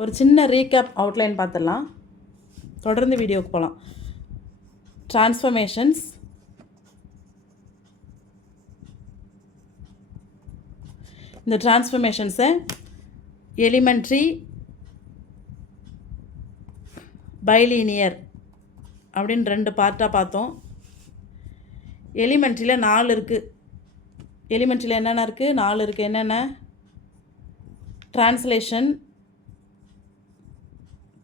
ஒரு சின்ன recap outline பார்த்துடலாம். தொடர்ந்து வீடியோக்கு போகலாம். டிரான்ஸ்ஃபர்மேஷன்ஸ், இந்த டிரான்ஸ்ஃபர்மேஷன்ஸை எலிமெண்ட்ரி, பைலீனியர் அப்படின்னு 2 பார்ட்டாக பார்த்தோம். எலிமெண்ட்ரியில் 4 இருக்குது. எலிமெண்ட்ரியில் என்னென்ன இருக்குது? 4 இருக்குது. என்னென்ன?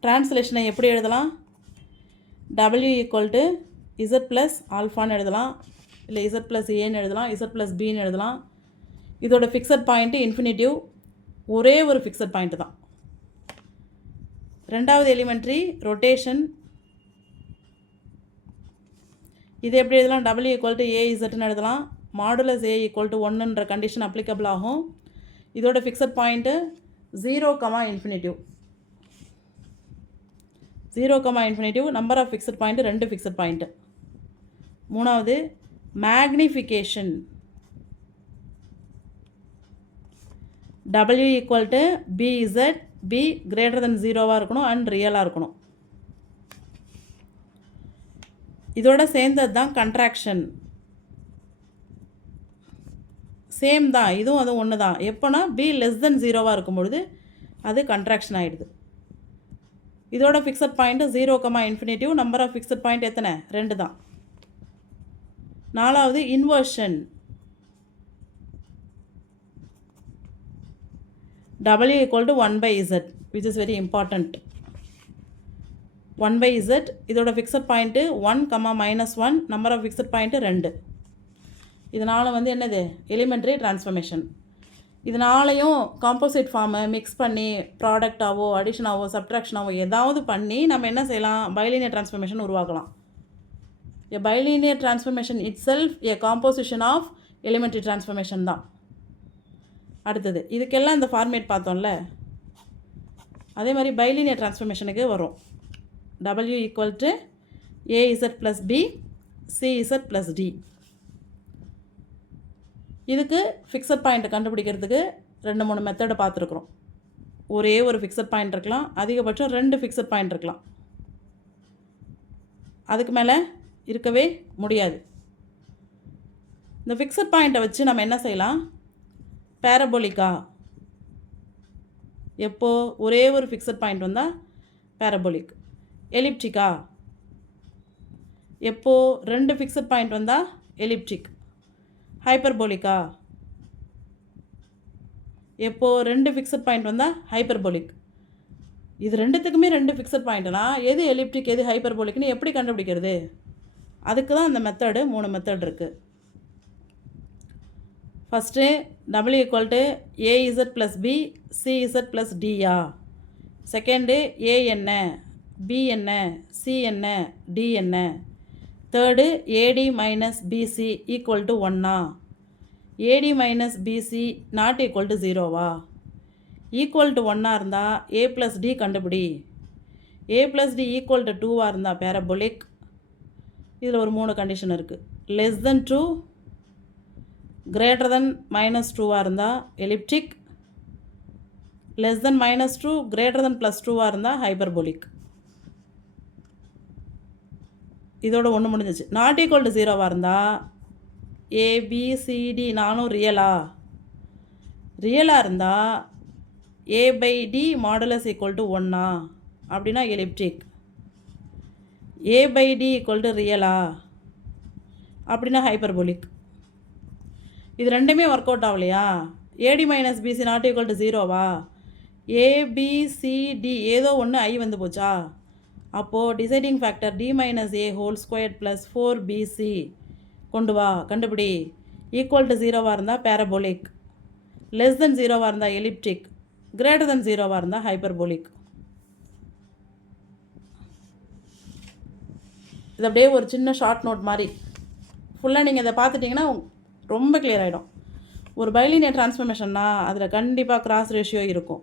டிரான்ஸ்லேஷனை எப்படி எழுதலாம்? W = Z + ஆல்ஃபான்னு எழுதலாம், இல்லை Z + Aன்னு எழுதலாம், Z + Bன்னு எழுதலாம். இதோட ஃபிக்ஸட் பாயிண்ட்டு இன்ஃபினிட்டிவ், ஒரே ஒரு ஃபிக்ஸட் பாயிண்ட்டு தான். ரெண்டாவது எலிமெண்ட்ரி ரொட்டேஷன். இது எப்படி எழுதலாம்? W = AZன்னு எழுதலாம். மாடுலஸ் A = 1ன்ற கண்டிஷன் அப்ளிகபிள் ஆகும். இதோட fixed point 0, number of fixed point 2 fixed point. மூணாவது மேக்னிஃபிகேஷன். W = BZ, B > 0 இருக்கணும் அண்ட் ரியலாக இருக்கணும். இதோட சேர்ந்தது தான் கண்ட்ராக்ஷன். சேம் தான், இதுவும் அதுவும் ஒன்று தான். எப்போனா B < 0 இருக்கும்பொழுது அது கண்ட்ராக்ஷன் ஆகிடுது. இதோட fixed point 0, number of fixed point எத்தனை? 2 தான். நாலாவது inversion. W = 1/Z, which is very important. 1/Z, இதோட ஃபிக்ஸட் பாயிண்ட்டு 1, -1, நம்பர் ஆஃப் ஃபிக்ஸட் பாயிண்ட்டு 2. இதனால் வந்து என்னது? Elementary transformation. இதனாலையும் காம்போசிட் ஃபார்மை மிக்ஸ் பண்ணி ப்ராடக்டாவோ அடிஷனாவோ சப்ட்ராக்ஷனாவோ ஏதாவது பண்ணி நம்ம என்ன செய்யலாம்? பைலீனியர் டிரான்ஸ்ஃபர்மேஷன் உருவாக்கலாம். A bilinear transformation itself a composition of elementary transformation தான். அடுத்தது இதுக்கெல்லாம் இந்த ஃபார்மேட் பார்த்தோம்ல, அதே மாதிரி பைலீனியர் டிரான்ஸ்ஃபர்மேஷனுக்கு வரும். W = AZ + B, CZ + D. இதுக்கு ஃபிக்ஸட் பாயிண்ட்டை கண்டுபிடிக்கிறதுக்கு 2-3 மெத்தடை பார்த்துருக்குறோம். ஒரே ஒரு ஃபிக்ஸட் பாயிண்ட் இருக்கலாம், அதிகபட்சம் 2 ஃபிக்ஸட் பாயிண்ட் இருக்கலாம், அதுக்கு மேலே இருக்கவே முடியாது. இந்த ஃபிக்ஸட் பாயிண்ட்டை வச்சு நம்ம என்ன செய்யலாம்? பேரபோலிக்கா. எப்போது ஒரே ஒரு ஃபிக்ஸட் பாயிண்ட் வந்தால் பேரபோலிக். எலிப்டிக்கா. எப்போது 2 ஃபிக்ஸட் பாயிண்ட் வந்தால் எலிப்டிக். ஹைப்பர்போலிக்கா. எப்போது 2 ஃபிக்ஸட் பாயிண்ட் வந்தால் ஹைப்பர்போலிக். இது ரெண்டுத்துக்குமே 2 ஃபிக்ஸட் பாயிண்ட்னா எது எலிப்டிக் எது ஹைப்பர்போலிக்னு எப்படி கண்டுபிடிக்கிறது? அதுக்கு தான் இந்த மெத்தடு, 3 மெத்தட் இருக்குது. First W = AZ + B, CZ + D. Second A என்ன, B என்ன, C என்ன, D என்ன. Third AD - BC = 1. AD - BC ≠ 0. Equal to 1 இருந்தால் A + D கண்டுபிடி. A + D = 2 இருந்தால் பேரபோலிக். இதில் ஒரு 3 கண்டிஷன் இருக்குது. <2, <-2 இருந்தால் எலிப்டிக். <-2, <+2 இருந்தால் ஹைப்பர்போலிக். இதோட ஒன்று முடிஞ்சிச்சு. ≠ 0 இருந்தால் ABCD 4 ரியலாக இருந்தால் A/D மாடுலஸ் = 1 அப்படின்னா எலிப்டிக். A/D = ரியலா அப்படின்னா ஹைப்பர்போலிக். இது ரெண்டுமே ஒர்க் அவுட் ஆகலையா? AD - BC ≠ 0. ABCD ஏதோ ஒன்று I வந்து போச்சா? அப்போது deciding factor D - A² + 4BC கொண்டு வா, கண்டுபிடி. ஈக்குவல் டு 0 இருந்தால் பேரபோலிக், <0 இருந்தால் எலிப்டிக், <0 இருந்தால் ஹைப்பர்போலிக். இது அப்படியே ஒரு சின்ன ஷார்ட் நோட் மாதிரி ஃபுல்லாக நீங்கள் இதை பார்த்துட்டிங்கன்னா ரொம்ப கிளியர் ஆகிடும். ஒரு பைலீனியர் டிரான்ஸ்ஃபர்மேஷன்னா அதில் கண்டிப்பாக கிராஸ் ரேஷியோ இருக்கும்.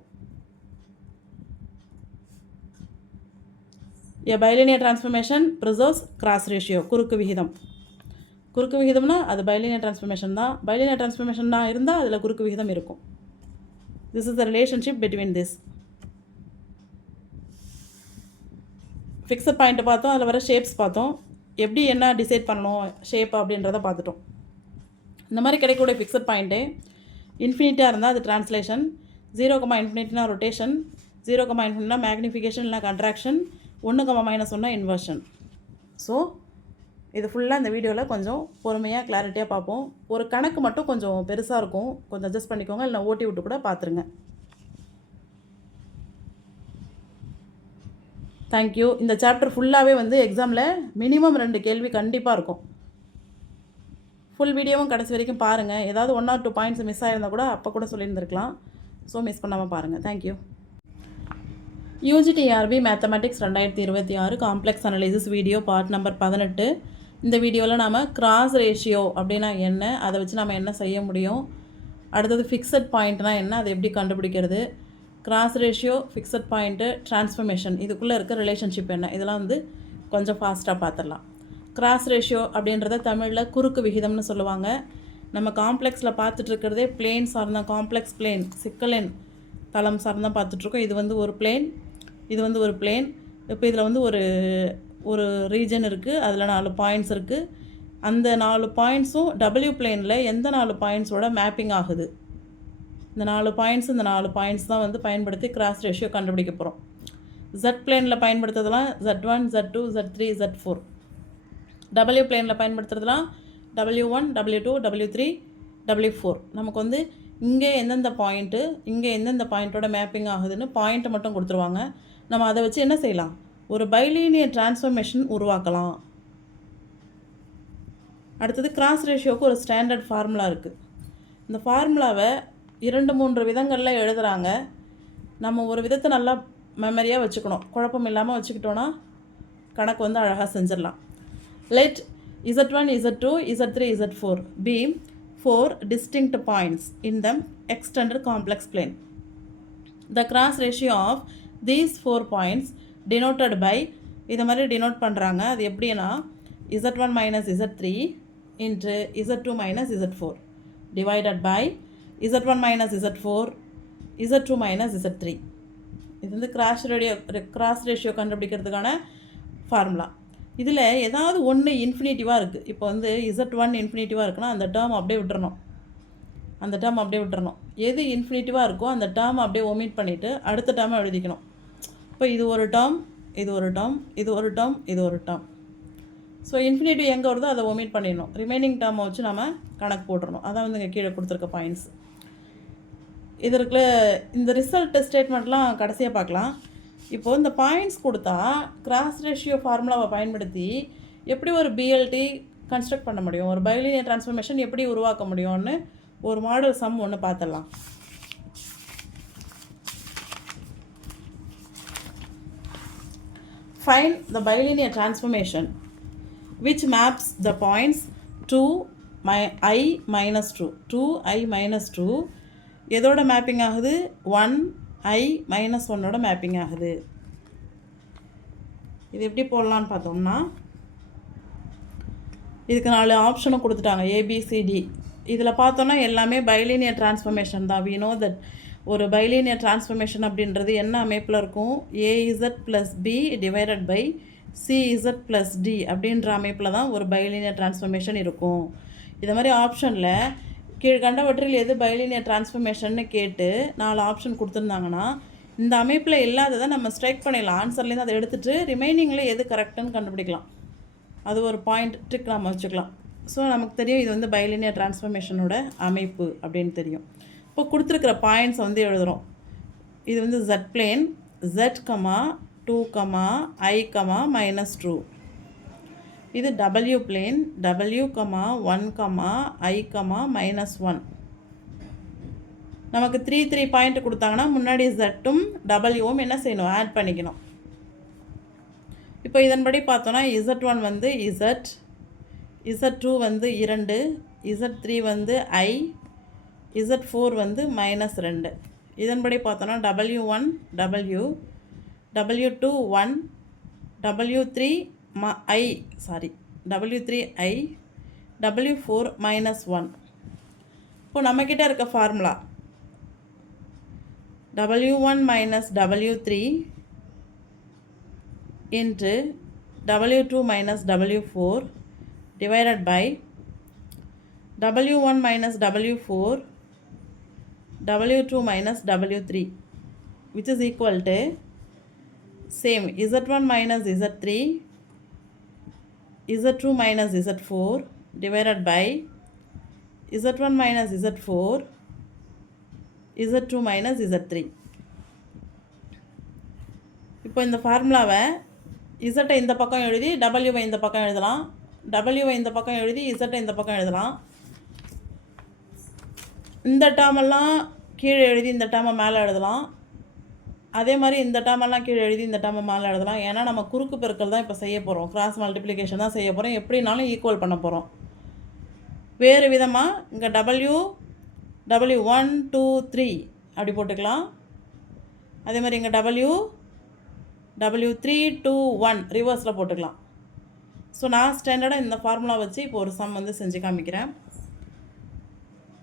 A bilinear transformation preserves cross ratio, குறுக்கு விகிதம். குறுக்கு விகிதம்னா அது பைலினியர் டிரான்ஸ்ஃபர்மேஷன் தான். பைலினியர் டிரான்ஸ்ஃபர்மேஷன் தான் இருந்தால் அதில் குறுக்கு விகிதம் இருக்கும். This is the relationship between this. Fixed point பார்த்தோம், அதில் வர ஷேப்ஸ் பார்த்தோம், எப்படி என்ன டிசைட் பண்ணணும் ஷேப் அப்படின்றத பார்த்துட்டோம். இந்த மாதிரி கிடைக்கக்கூடிய ஃபிக்ஸட் பாயிண்ட்டு இன்ஃபினிட்டியாக இருந்தால் அது ட்ரான்ஸ்லேஷன், 0,∞ ரொட்டேஷன், 0,∞ மேக்னிஃபிகேஷன் இல்லை கண்ட்ராக்ஷன், 1,-1 இன்வர்ஷன். ஸோ இது ஃபுல்லாக இந்த வீடியோவில் கொஞ்சம் பொறுமையாக கிளாரிட்டியாக பார்ப்போம். ஒரு கணக்கு மட்டும் கொஞ்சம் பெருசாக இருக்கும், கொஞ்சம் அட்ஜஸ்ட் பண்ணிக்கோங்க, இல்லை ஓட்டி விட்டு கூட பார்த்துருங்க. தேங்க்யூ. இந்த சாப்டர் ஃபுல்லாகவே வந்து எக்ஸாமில் மினிமம் 2 கேள்வி கண்டிப்பாக இருக்கும். ஃபுல் வீடியோவும் கடைசி வரைக்கும் பாருங்கள். ஏதாவது 1 or 2 பாயிண்ட்ஸ் மிஸ் ஆகிருந்தால் கூட அப்போ கூட சொல்லியிருந்திருக்கலாம். ஸோ மிஸ் பண்ணாமல் பாருங்கள். Thank you. UGTRB mathematics 2026 complex analysis video part number 18. இந்த வீடியோவில் நாம் கிராஸ் ரேஷியோ அப்படின்னா என்ன, அதை வச்சு நம்ம என்ன செய்ய முடியும், அடுத்தது ஃபிக்ஸட் பாயிண்ட்னா என்ன, அதை எப்படி கண்டுபிடிக்கிறது, cross ratio, fixed point, transformation, இதுக்குள்ளே இருக்க ரிலேஷன்ஷிப் என்ன, இதெல்லாம் வந்து கொஞ்சம் ஃபாஸ்ட்டாக பார்த்துடலாம். கிராஸ் ரேஷியோ அப்படின்றத தமிழில் குறுக்கு விகிதம்னு சொல்லுவாங்க. நம்ம காம்ப்ளெக்ஸில் பார்த்துட்ருக்கிறதே பிளேன் சார்ந்த காம்ப்ளெக்ஸ் பிளேன், சிக்கலெண் தளம் சார்ந்தான் பார்த்துட்ருக்கோம். இது வந்து ஒரு பிளேன், இது வந்து ஒரு பிளேன். இப்போ இதில் வந்து ஒரு ரீஜன் இருக்குது, அதில் 4 பாயிண்ட்ஸ் இருக்குது. அந்த 4 பாயிண்ட்ஸும் டபிள்யூ பிளேனில் எந்த 4 பாயிண்ட்ஸோட மேப்பிங் ஆகுது, இந்த 4 பாயிண்ட்ஸ் தான் வந்து பயன்படுத்தி கிராஸ் ரேஷியோ கண்டுபிடிக்க போகிறோம். ஜெட் பிளேனில் பயன்படுத்துறதுலாம் Z1, Z2, Z3, Z4. W பிளேனில் பயன்படுத்துறதுலாம் W1, W2, W3, W4. நமக்கு வந்து இங்கே எந்தெந்த பாயிண்ட்டு, இங்கே எந்தெந்த பாயிண்ட்டோட மேப்பிங் ஆகுதுன்னு பாயிண்ட்டை மட்டும் கொடுத்துருவாங்க. நம்ம அதை வச்சு என்ன செய்யலாம், ஒரு பைலீனியர் டிரான்ஸ்ஃபர்மேஷன் உருவாக்கலாம். அடுத்தது கிராஸ் ரேஷியோவுக்கு ஒரு ஸ்டாண்டர்ட் ஃபார்முலா இருக்குது. இந்த ஃபார்முலாவை 2-3 விதங்களில் எழுதுகிறாங்க. நம்ம ஒரு விதத்தை நல்லா மெமரியாக வச்சுக்கணும், குழப்பம் இல்லாமல் வச்சுக்கிட்டோன்னா கணக்கு வந்து அழகாக செஞ்சிடலாம். Let Z1, Z2, Z3, Z4 be 4 distinct points in the extended complex plane. The cross ratio of these 4 points denoted by, இது மாதிரி டினோட் பண்ணுறாங்க. அது எப்படின்னா Z1 minus Z3 into Z2 minus Z4 divided by Z1 minus Z4, Z2 minus Z3. இது வந்து cross ratio கண்டுபிடிக்கிறதுக்கான formula. இதில் ஏதாவது ஒன்று இன்ஃபினிட்டிவாக இருக்குது. இப்போ வந்து Z1 இன்ஃபினிட்டிவாக இருக்குன்னா அந்த டேர்ம் அப்படியே விட்டுறணும். எது இன்ஃபினிட்டிவாக இருக்கோ அந்த டேர்ம் அப்படியே ஒமிட் பண்ணிவிட்டு அடுத்த டேர்மை எழுதிக்கணும். இப்போ இது ஒரு டேர்ம், இது ஒரு டேர்ம், இது ஒரு டேர்ம், இது ஒரு டேர்ம். ஸோ இன்ஃபினிட்டிவ் எங்கே வருதோ அதை ஒமிட் பண்ணிடணும். ரிமைனிங் டேர்மை வச்சு நம்ம கணக்கு போட்டுடணும். அதான் வந்து இங்கே கீழே கொடுத்துருக்க பாயிண்ட்ஸ். இதற்கு இந்த ரிசல்ட் ஸ்டேட்மெண்ட்லாம் கடைசியாக பார்க்கலாம். இப்போது இந்த பாயிண்ட்ஸ் கொடுத்தா கிராஸ் ரேஷியோ ஃபார்முலாவை பயன்படுத்தி எப்படி ஒரு பிஎல்டி கன்ஸ்ட்ரக்ட் பண்ண முடியும், ஒரு பைலினியர் டிரான்ஸ்ஃபர்மேஷன் எப்படி உருவாக்க முடியும்னு ஒரு மாடல் சம் ஒன்று பார்த்துடலாம். Find the bilinear transformation which maps the points 2i minus 2. 2i minus 2 எதோட மேப்பிங் ஆகுது, 1i minus 1ஓட மேப்பிங் ஆகுது. இது எப்படி போடலான்னு பார்த்தோம்னா, இதுக்கு 4 ஆப்ஷனும் கொடுத்துட்டாங்க, ABCD. இதில் பார்த்தோன்னா எல்லாமே பைலினியர் டிரான்ஸ்ஃபர்மேஷன் தான். we know that ஒரு பைலினியர் டிரான்ஸ்ஃபர்மேஷன் அப்படின்றது என்ன அமைப்பில் இருக்கும், AZ + B divided by CZ + D அப்படின்ற அமைப்பில் தான் ஒரு பைலினியர் டிரான்ஸ்ஃபர்மேஷன் இருக்கும். இது மாதிரி ஆப்ஷனில் கீழ்கண்டவற்றில் எது பைலினியர் டிரான்ஸ்ஃபர்மேஷன்னு கேட்டு 4 ஆப்ஷன் கொடுத்துருந்தாங்கன்னா இந்த அமைப்பில் இல்லாததை நம்ம ஸ்ட்ரைக் பண்ணிடலாம். ஆன்சர்லேருந்து அதை எடுத்துகிட்டு ரிமைனிங்கில் எது கரெக்டுன்னு கண்டுபிடிக்கலாம். அது ஒரு பாயிண்ட் ட்ரிக் நம்ம வச்சுக்கலாம். ஸோ நமக்கு தெரியும் இது வந்து பைலினியர் டிரான்ஸ்ஃபர்மேஷனோட அமைப்பு அப்படின்னு தெரியும். இப்போ கொடுத்துருக்கிற பாயிண்ட்ஸை வந்து எழுதுகிறோம். இது வந்து Z பிளேன், Z, 2, I, -2. இது W பிளேன், W, 1, I, -1. நமக்கு 3 பாயிண்ட் கொடுத்தாங்கன்னா முன்னாடி Z-ம் Wவும் என்ன செய்யணும், ஆட் பண்ணிக்கணும். இப்போ இதன்படி பார்த்தோன்னா Z1 வந்து Z, Z2 வந்து 2, Z3 வந்து I, Z4 வந்து -2. இதன்படி பார்த்தோன்னா W1 W, W2 1, W3 I, W4 -1. இப்போ நம்மக்கிட்ட இருக்க formula W1 - W3 into W2 minus W4 divided by W1 minus W4 W2 minus W3, which is equal to same Z1 minus Z3 Z2 minus Z4 divided by Z1 minus Z4 Z2 minus Z3. இப்போ இந்த ஃபார்முலாவை Z இந்த பக்கம் எழுதி W இந்த பக்கம் எழுதலாம், W இந்த பக்கம் எழுதி Z இந்த பக்கம் எழுதலாம். இந்த டேர்மெல்லாம் கீழே எழுதி இந்த டேர்மை மேலே எழுதலாம். அதே மாதிரி இந்த டேர்மெல்லாம் கீழே எழுதி இந்த டேர்மை மேலே எழுதலாம். ஏன்னா நம்ம குறுக்கு பெருக்கல் தான் இப்போ செய்ய போகிறோம், கிராஸ் மல்டிப்ளிகேஷன் தான் செய்ய போகிறோம். எப்படினாலும் ஈக்குவல் பண்ண போகிறோம். வேறு விதமாக இங்கே W1 2 3 அப்படி போட்டுக்கலாம். அதே மாதிரி இங்கே W3 2 1 ரிவர்ஸில் போட்டுக்கலாம். ஸோ நான் ஸ்டாண்டர்டாக இந்த ஃபார்முலா வச்சு இப்போ ஒரு சம் வந்து செஞ்சு காமிக்கிறேன்.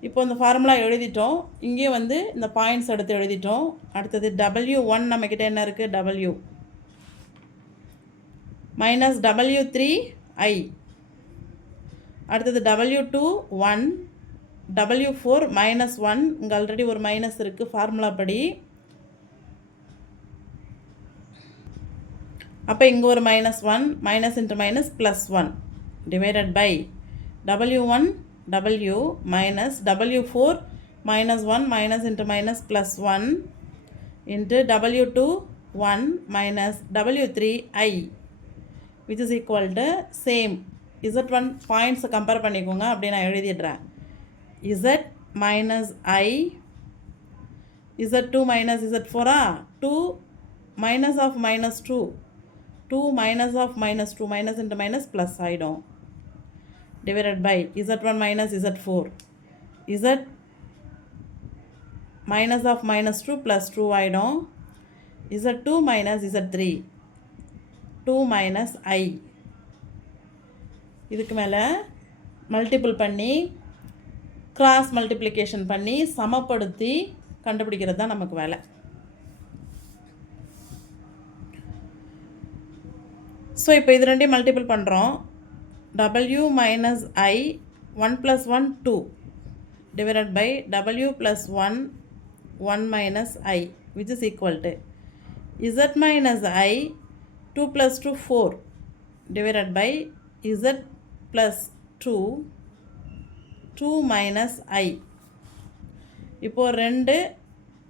இப்போ இந்த ஃபார்முலா எழுதிட்டோம். இங்கேயும் வந்து இந்த பாயிண்ட்ஸ் எடுத்து எழுதிட்டோம். அடுத்தது W1 நம்மக்கிட்ட என்ன இருக்குது, W மைனஸ் W3 I. அடுத்தது W2 1 W4 minus 1. இங்கே ஆல்ரெடி ஒரு மைனஸ் இருக்குது ஃபார்முலா படி. அப்போ இங்கே ஒரு -1 minus into minus +1 divided by W1 W minus W4 minus 1 minus into minus +1 into W2 1 minus W3 I, which is equal to same Z1 points compare பண்ணிக்கோங்க. அப்படி நான் எழுதிடுறேன். Z minus I Z2 minus Z4 2 minus of minus 2 2 minus of minus 2 minus into minus plus ஆகிடும் divided by Z1 minus Z4 Z minus of minus 2 plus 2 ஆகிடும் Z2 minus Z3 2 minus I. இதுக்கு மேலே multiple பண்ணி cross multiplication பண்ணி சமப்படுத்தி கண்டுபிடிக்கிறது தான் நமக்கு வேலை. ஸோ இப்போ இது ரெண்டையும் மல்டிபிள் பண்ணுறோம். W minus I 1 plus 1 2 divided by W plus 1 1 minus I, which is equal to Z minus I 2 plus 2 4 divided by Z plus 2 2 minus I. இப்போது 2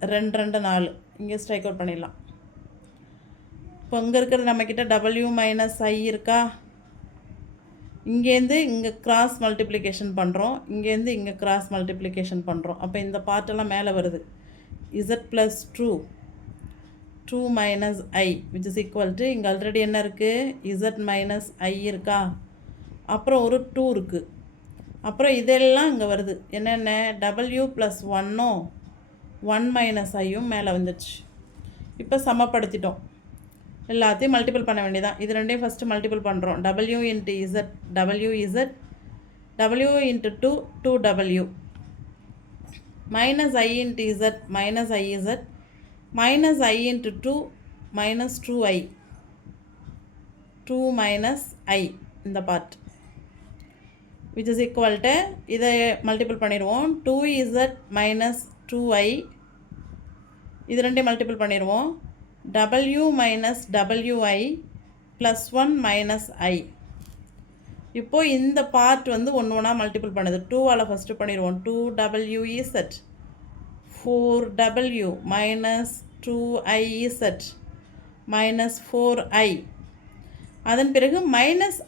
2 4 இங்கே ஸ்ட்ரைக் அவுட் பண்ணிடலாம். இப்போ இங்கே இருக்கிறது நம்மக்கிட்ட W மைனஸ் I இருக்கா. இங்கேருந்து இங்கே கிராஸ் மல்டிப்ளிகேஷன் பண்ணுறோம், இங்கேருந்து இங்கே கிராஸ் மல்டிப்ளிகேஷன் பண்ணுறோம். அப்போ இந்த பார்ட்டெல்லாம் மேலே வருது. Z plus 2 2 minus I, which is equal to இங்கே ஆல்ரெடி என்ன இருக்குது, Z minus I இருக்கா. அப்புறம் ஒரு 2 இருக்குது. அப்புறம் இதெல்லாம் இங்கே வருது. என்னென்ன W plus 1 1 minus Iயும் மேலே வந்துடுச்சு. இப்போ சமப்படுத்திட்டோம். எல்லாத்தையும் மல்டிபிள் பண்ண வேண்டியதான். இது ரெண்டையும் ஃபஸ்ட்டு மல்டிபிள் பண்ணுறோம். W into Z W into 2 2W minus I into Z minus IZ minus I into 2 minus 2I 2 minus I இந்த part, which is equal to இதை மல்டிபிள் பண்ணிடுவோம். 2Z minus 2I இது ரெண்டையும் மல்டிபிள் பண்ணிடுவோம். W minus WI plus 1 minus I. இப்போது இந்த part வந்து ஒன்று ஒன்றா மல்டிபிள் பண்ணுது. 2ஆல் ஃபஸ்ட்டு பண்ணிடுவோம். 2WZ 4W minus 2IZ minus 4I. அதன் பிறகு மைனஸ்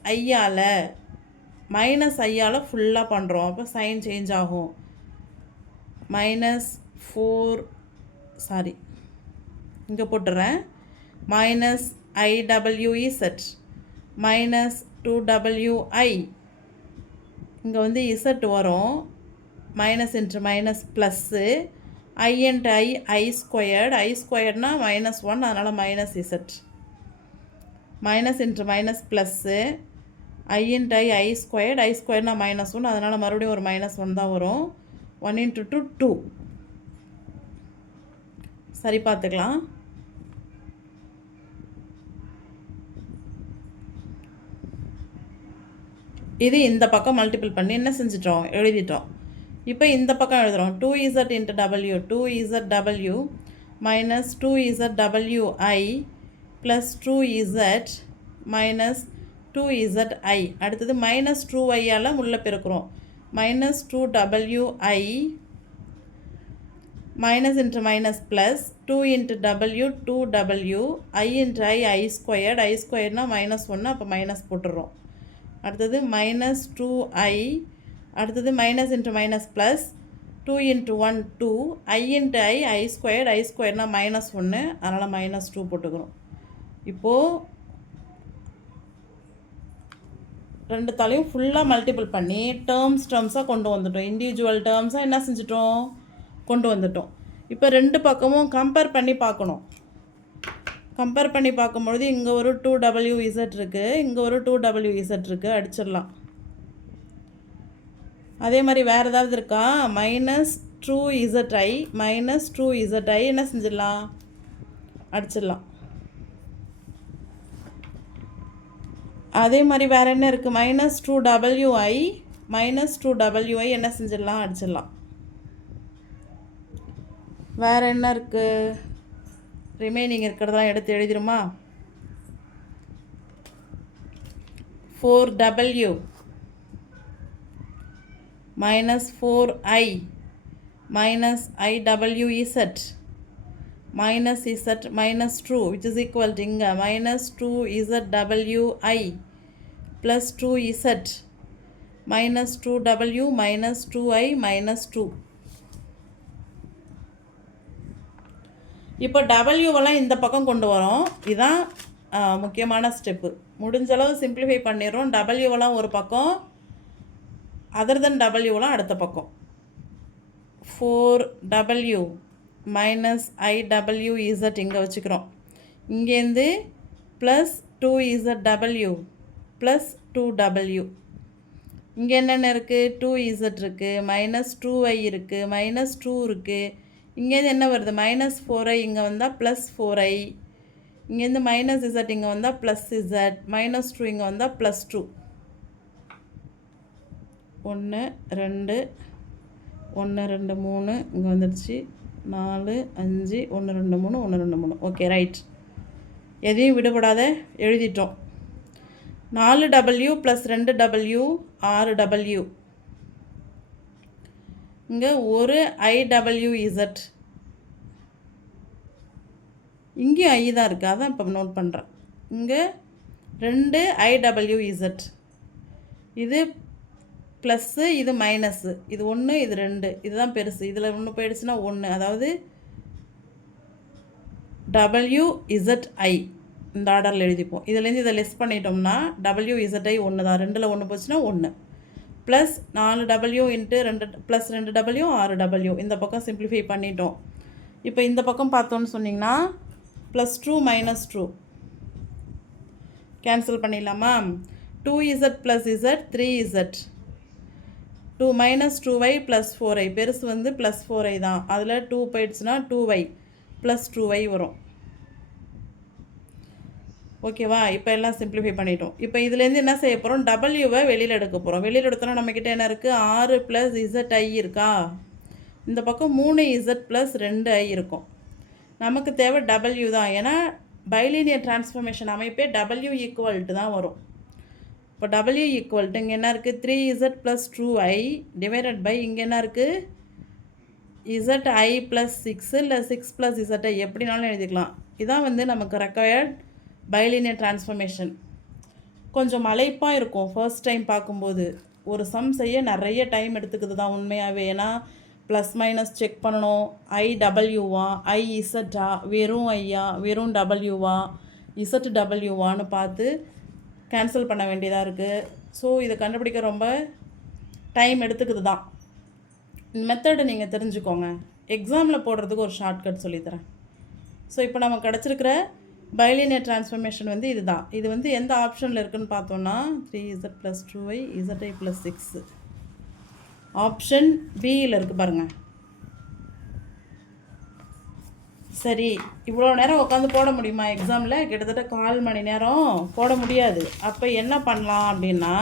ஐயால் ஃபுல்லாக பண்ணுறோம். அப்போ சைன் சேஞ்ச் ஆகும். இங்கே போட்டுறேன். Minus IWZ minus 2WI. இங்கே வந்து Z வரும். Minus into minus plus I into I squared. I ஸ்கொயர்ட்னா -1, அதனால் minus Z. Minus into minus plus I into I squared. I ஸ்கொயர்னா -1, அதனால் மறுபடியும் ஒரு -1 தான் வரும். 1 இன்ட்டு 2 2. சரி பார்த்துக்கலாம். இது இந்த பக்கம் மல்டிபிள் பண்ணி என்ன செஞ்சிட்டோம், எழுதிட்டோம். இப்போ இந்த பக்கம் எழுதுகிறோம். 2z into w, 2zw minus 2zwi plus 2z minus 2zi. அடுத்தது மைனஸ் 2yயால் உள்ளே பெருக்கிறோம். Minus 2wi minus into minus plus 2 into w 2w I into I squared. I ஸ்கொயர்னால் மைனஸ் 1, அப்போ மைனஸ் போட்டுடுறோம். அடுத்தது மைனஸ் 2i. அடுத்தது minus into minus plus 2 into 1 2 I into I squared. I ஸ்கொயர்னால் மைனஸ் 1, அதனால் மைனஸ் 2 போட்டுக்கிறோம். இப்போது ரெண்டு தாலையும் ஃபுல்லாக மல்டிபிள் பண்ணி டேர்ம்ஸாக கொண்டு வந்துட்டோம். இண்டிவிஜுவல் டேர்ம்ஸாக என்ன செஞ்சிட்டோம், கொண்டு வந்துட்டோம். இப்போ ரெண்டு பக்கமும் கம்பேர் பண்ணி பார்க்கணும். கம்பேர் பண்ணி பார்க்கும்பொழுது இங்கே ஒரு 2wz இருக்குது, இங்கே ஒரு 2wz இருக்குது, அடிச்சிடலாம். அதே மாதிரி வேறு ஏதாவது இருக்கா, மைனஸ் 2zi மைனஸ் 2zi என்ன செஞ்சிடலாம், அடிச்சிடலாம். அதே மாதிரி வேறு என்ன இருக்குது, மைனஸ் 2wi மைனஸ் 2wi என்ன செஞ்சிடலாம், அடிச்சிடலாம். வேறு என்ன இருக்குது, ரிமைனிங் இருக்கிறதெல்லாம் எடுத்து எழுதிருமா. 4w minus 4i minus iwz minus z minus 2 which is equal to இங்கே minus 2zwi plus 2z minus 2w minus 2i minus 2. இப்போ டபிள்யூவெல்லாம் இந்த பக்கம் கொண்டு வரோம். இதுதான் முக்கியமான ஸ்டெப்பு. முடிஞ்சளவு சிம்பிளிஃபை பண்ணிடுறோம். டபிள்யூவெல்லாம் ஒரு பக்கம், அதர் தென் டபிள்யூவெல்லாம் அடுத்த பக்கம். 4w மைனஸ் iwz இங்கே வச்சுக்கிறோம். இங்கேருந்து ப்ளஸ் 2zw ப்ளஸ் 2w. இங்கே என்னென்ன இருக்குது, 2z இருக்குது, மைனஸ் 2i இருக்குது, மைனஸ் 2 இருக்குது. இங்கேருந்து என்ன வருது, மைனஸ் 4i இங்கே வந்தால் ப்ளஸ் 4i. இங்கேருந்து மைனஸ் z இங்கே வந்தால் ப்ளஸ் z, மைனஸ் 2 இங்கே வந்தால் ப்ளஸ் 2. 1 2 1 2 3 இங்கே வந்துடுச்சு. 4 5 1 2 3 1 2 3. Okay right. எதையும் விடுபடாத எழுதிட்டோம். 4w plus 2w 6w. இங்கே ஒரு iwz, இங்கேயும் ஐ தான் இருக்குது, அதான் இப்போ நோட் பண்ணுறேன். இங்கே 2 iwz, இது ப்ளஸ்ஸு இது மைனஸ்ஸு, இது 1 இது 2, இதுதான் பெருசு. இதில் 1 போயிடுச்சுன்னா 1, அதாவது wzi இந்த ஆர்டரில் எழுதிப்போம். இதுலேருந்து இதை லெஸ் பண்ணிட்டோம்னா wzi 1 தான். 2ல் 1 போச்சுன்னா 1 plus 4w into 2 plus 2w 6w. இந்த பக்கம் சிம்பிளிஃபை பண்ணிட்டோம். இப்போ இந்த பக்கம் பார்த்தோன்னு சொன்னிங்கன்னா ப்ளஸ் 2 மைனஸ் 2 கேன்சல் பண்ணிடலாமா. 2z plus z 3z, 2 minus 2y plus 4i. பெருசு வந்து ப்ளஸ் 4i தான், அதில் 2 போயிடுச்சுன்னா 2y ப்ளஸ் 2y வரும். ஓகேவா. இப்போ எல்லாம் சிம்பிளிஃபை பண்ணிட்டோம். இப்போ இதுலேருந்து என்ன செய்ய போகிறோம், டபிள்யூவை வெளியில் எடுக்க போகிறோம். வெளியில் எடுத்தோன்னா நம்மக்கிட்ட என்ன இருக்குது, 6 ப்ளஸ் zi இருக்கா. இந்த பக்கம் 3z ப்ளஸ் 2i இருக்கும். நமக்கு தேவை டபிள்யூ தான், ஏன்னா பைலீனியர் டிரான்ஸ்ஃபர்மேஷன் அமைப்பே டபிள்யூ ஈக்குவல்ட்டு தான் வரும். இப்போ டபிள்யூ ஈக்குவல்ட்டு இங்கே என்ன இருக்குது, 3z plus 2i divided by இங்கே என்ன இருக்குது, zi ப்ளஸ் 6 இல்லை 6 ப்ளஸ் zi எப்படினாலும் எழுதிக்கலாம். இதான் வந்து நமக்கு ரெக்வயர்ட் பைலினியர் டிரான்ஸ்ஃபர்மேஷன். கொஞ்சம் மலைப்பாக இருக்கும் ஃபர்ஸ்ட் டைம் பார்க்கும்போது. ஒரு சம் செய்ய நிறைய டைம் எடுத்துக்குது தான் உண்மையாகவே. ஏன்னா ப்ளஸ் மைனஸ் செக் பண்ணணும். iwவா izஆ, வெறும் ஐயா வெறும் டபிள்யூவா இசட்டபிள்யூவான்னு பார்த்து கேன்சல் பண்ண வேண்டியதாக இருக்குது. ஸோ இதை கண்டுபிடிக்க ரொம்ப டைம் எடுத்துக்குது தான். மெத்தடு நீங்கள் தெரிஞ்சுக்கோங்க. எக்ஸாமில் போடுறதுக்கு ஒரு ஷார்ட்கட் சொல்லித்தரேன். ஸோ இப்போ நமக்கு கிடச்சிருக்கிற பைலினியர் டிரான்ஸ்ஃபர்மேஷன் வந்து இதுதான். இது வந்து எந்த ஆப்ஷனில் இருக்குதுன்னு பார்த்தோன்னா 3z plus 2i zi plus 6 option பியில் இருக்குது பாருங்கள். சரி, இவ்வளோ நேரம் உட்காந்து போட முடியுமா எக்ஸாமில்? கிட்டத்தட்ட 1/4 மணி நேரம் போட முடியாது. அப்போ என்ன பண்ணலாம் அப்படின்னா,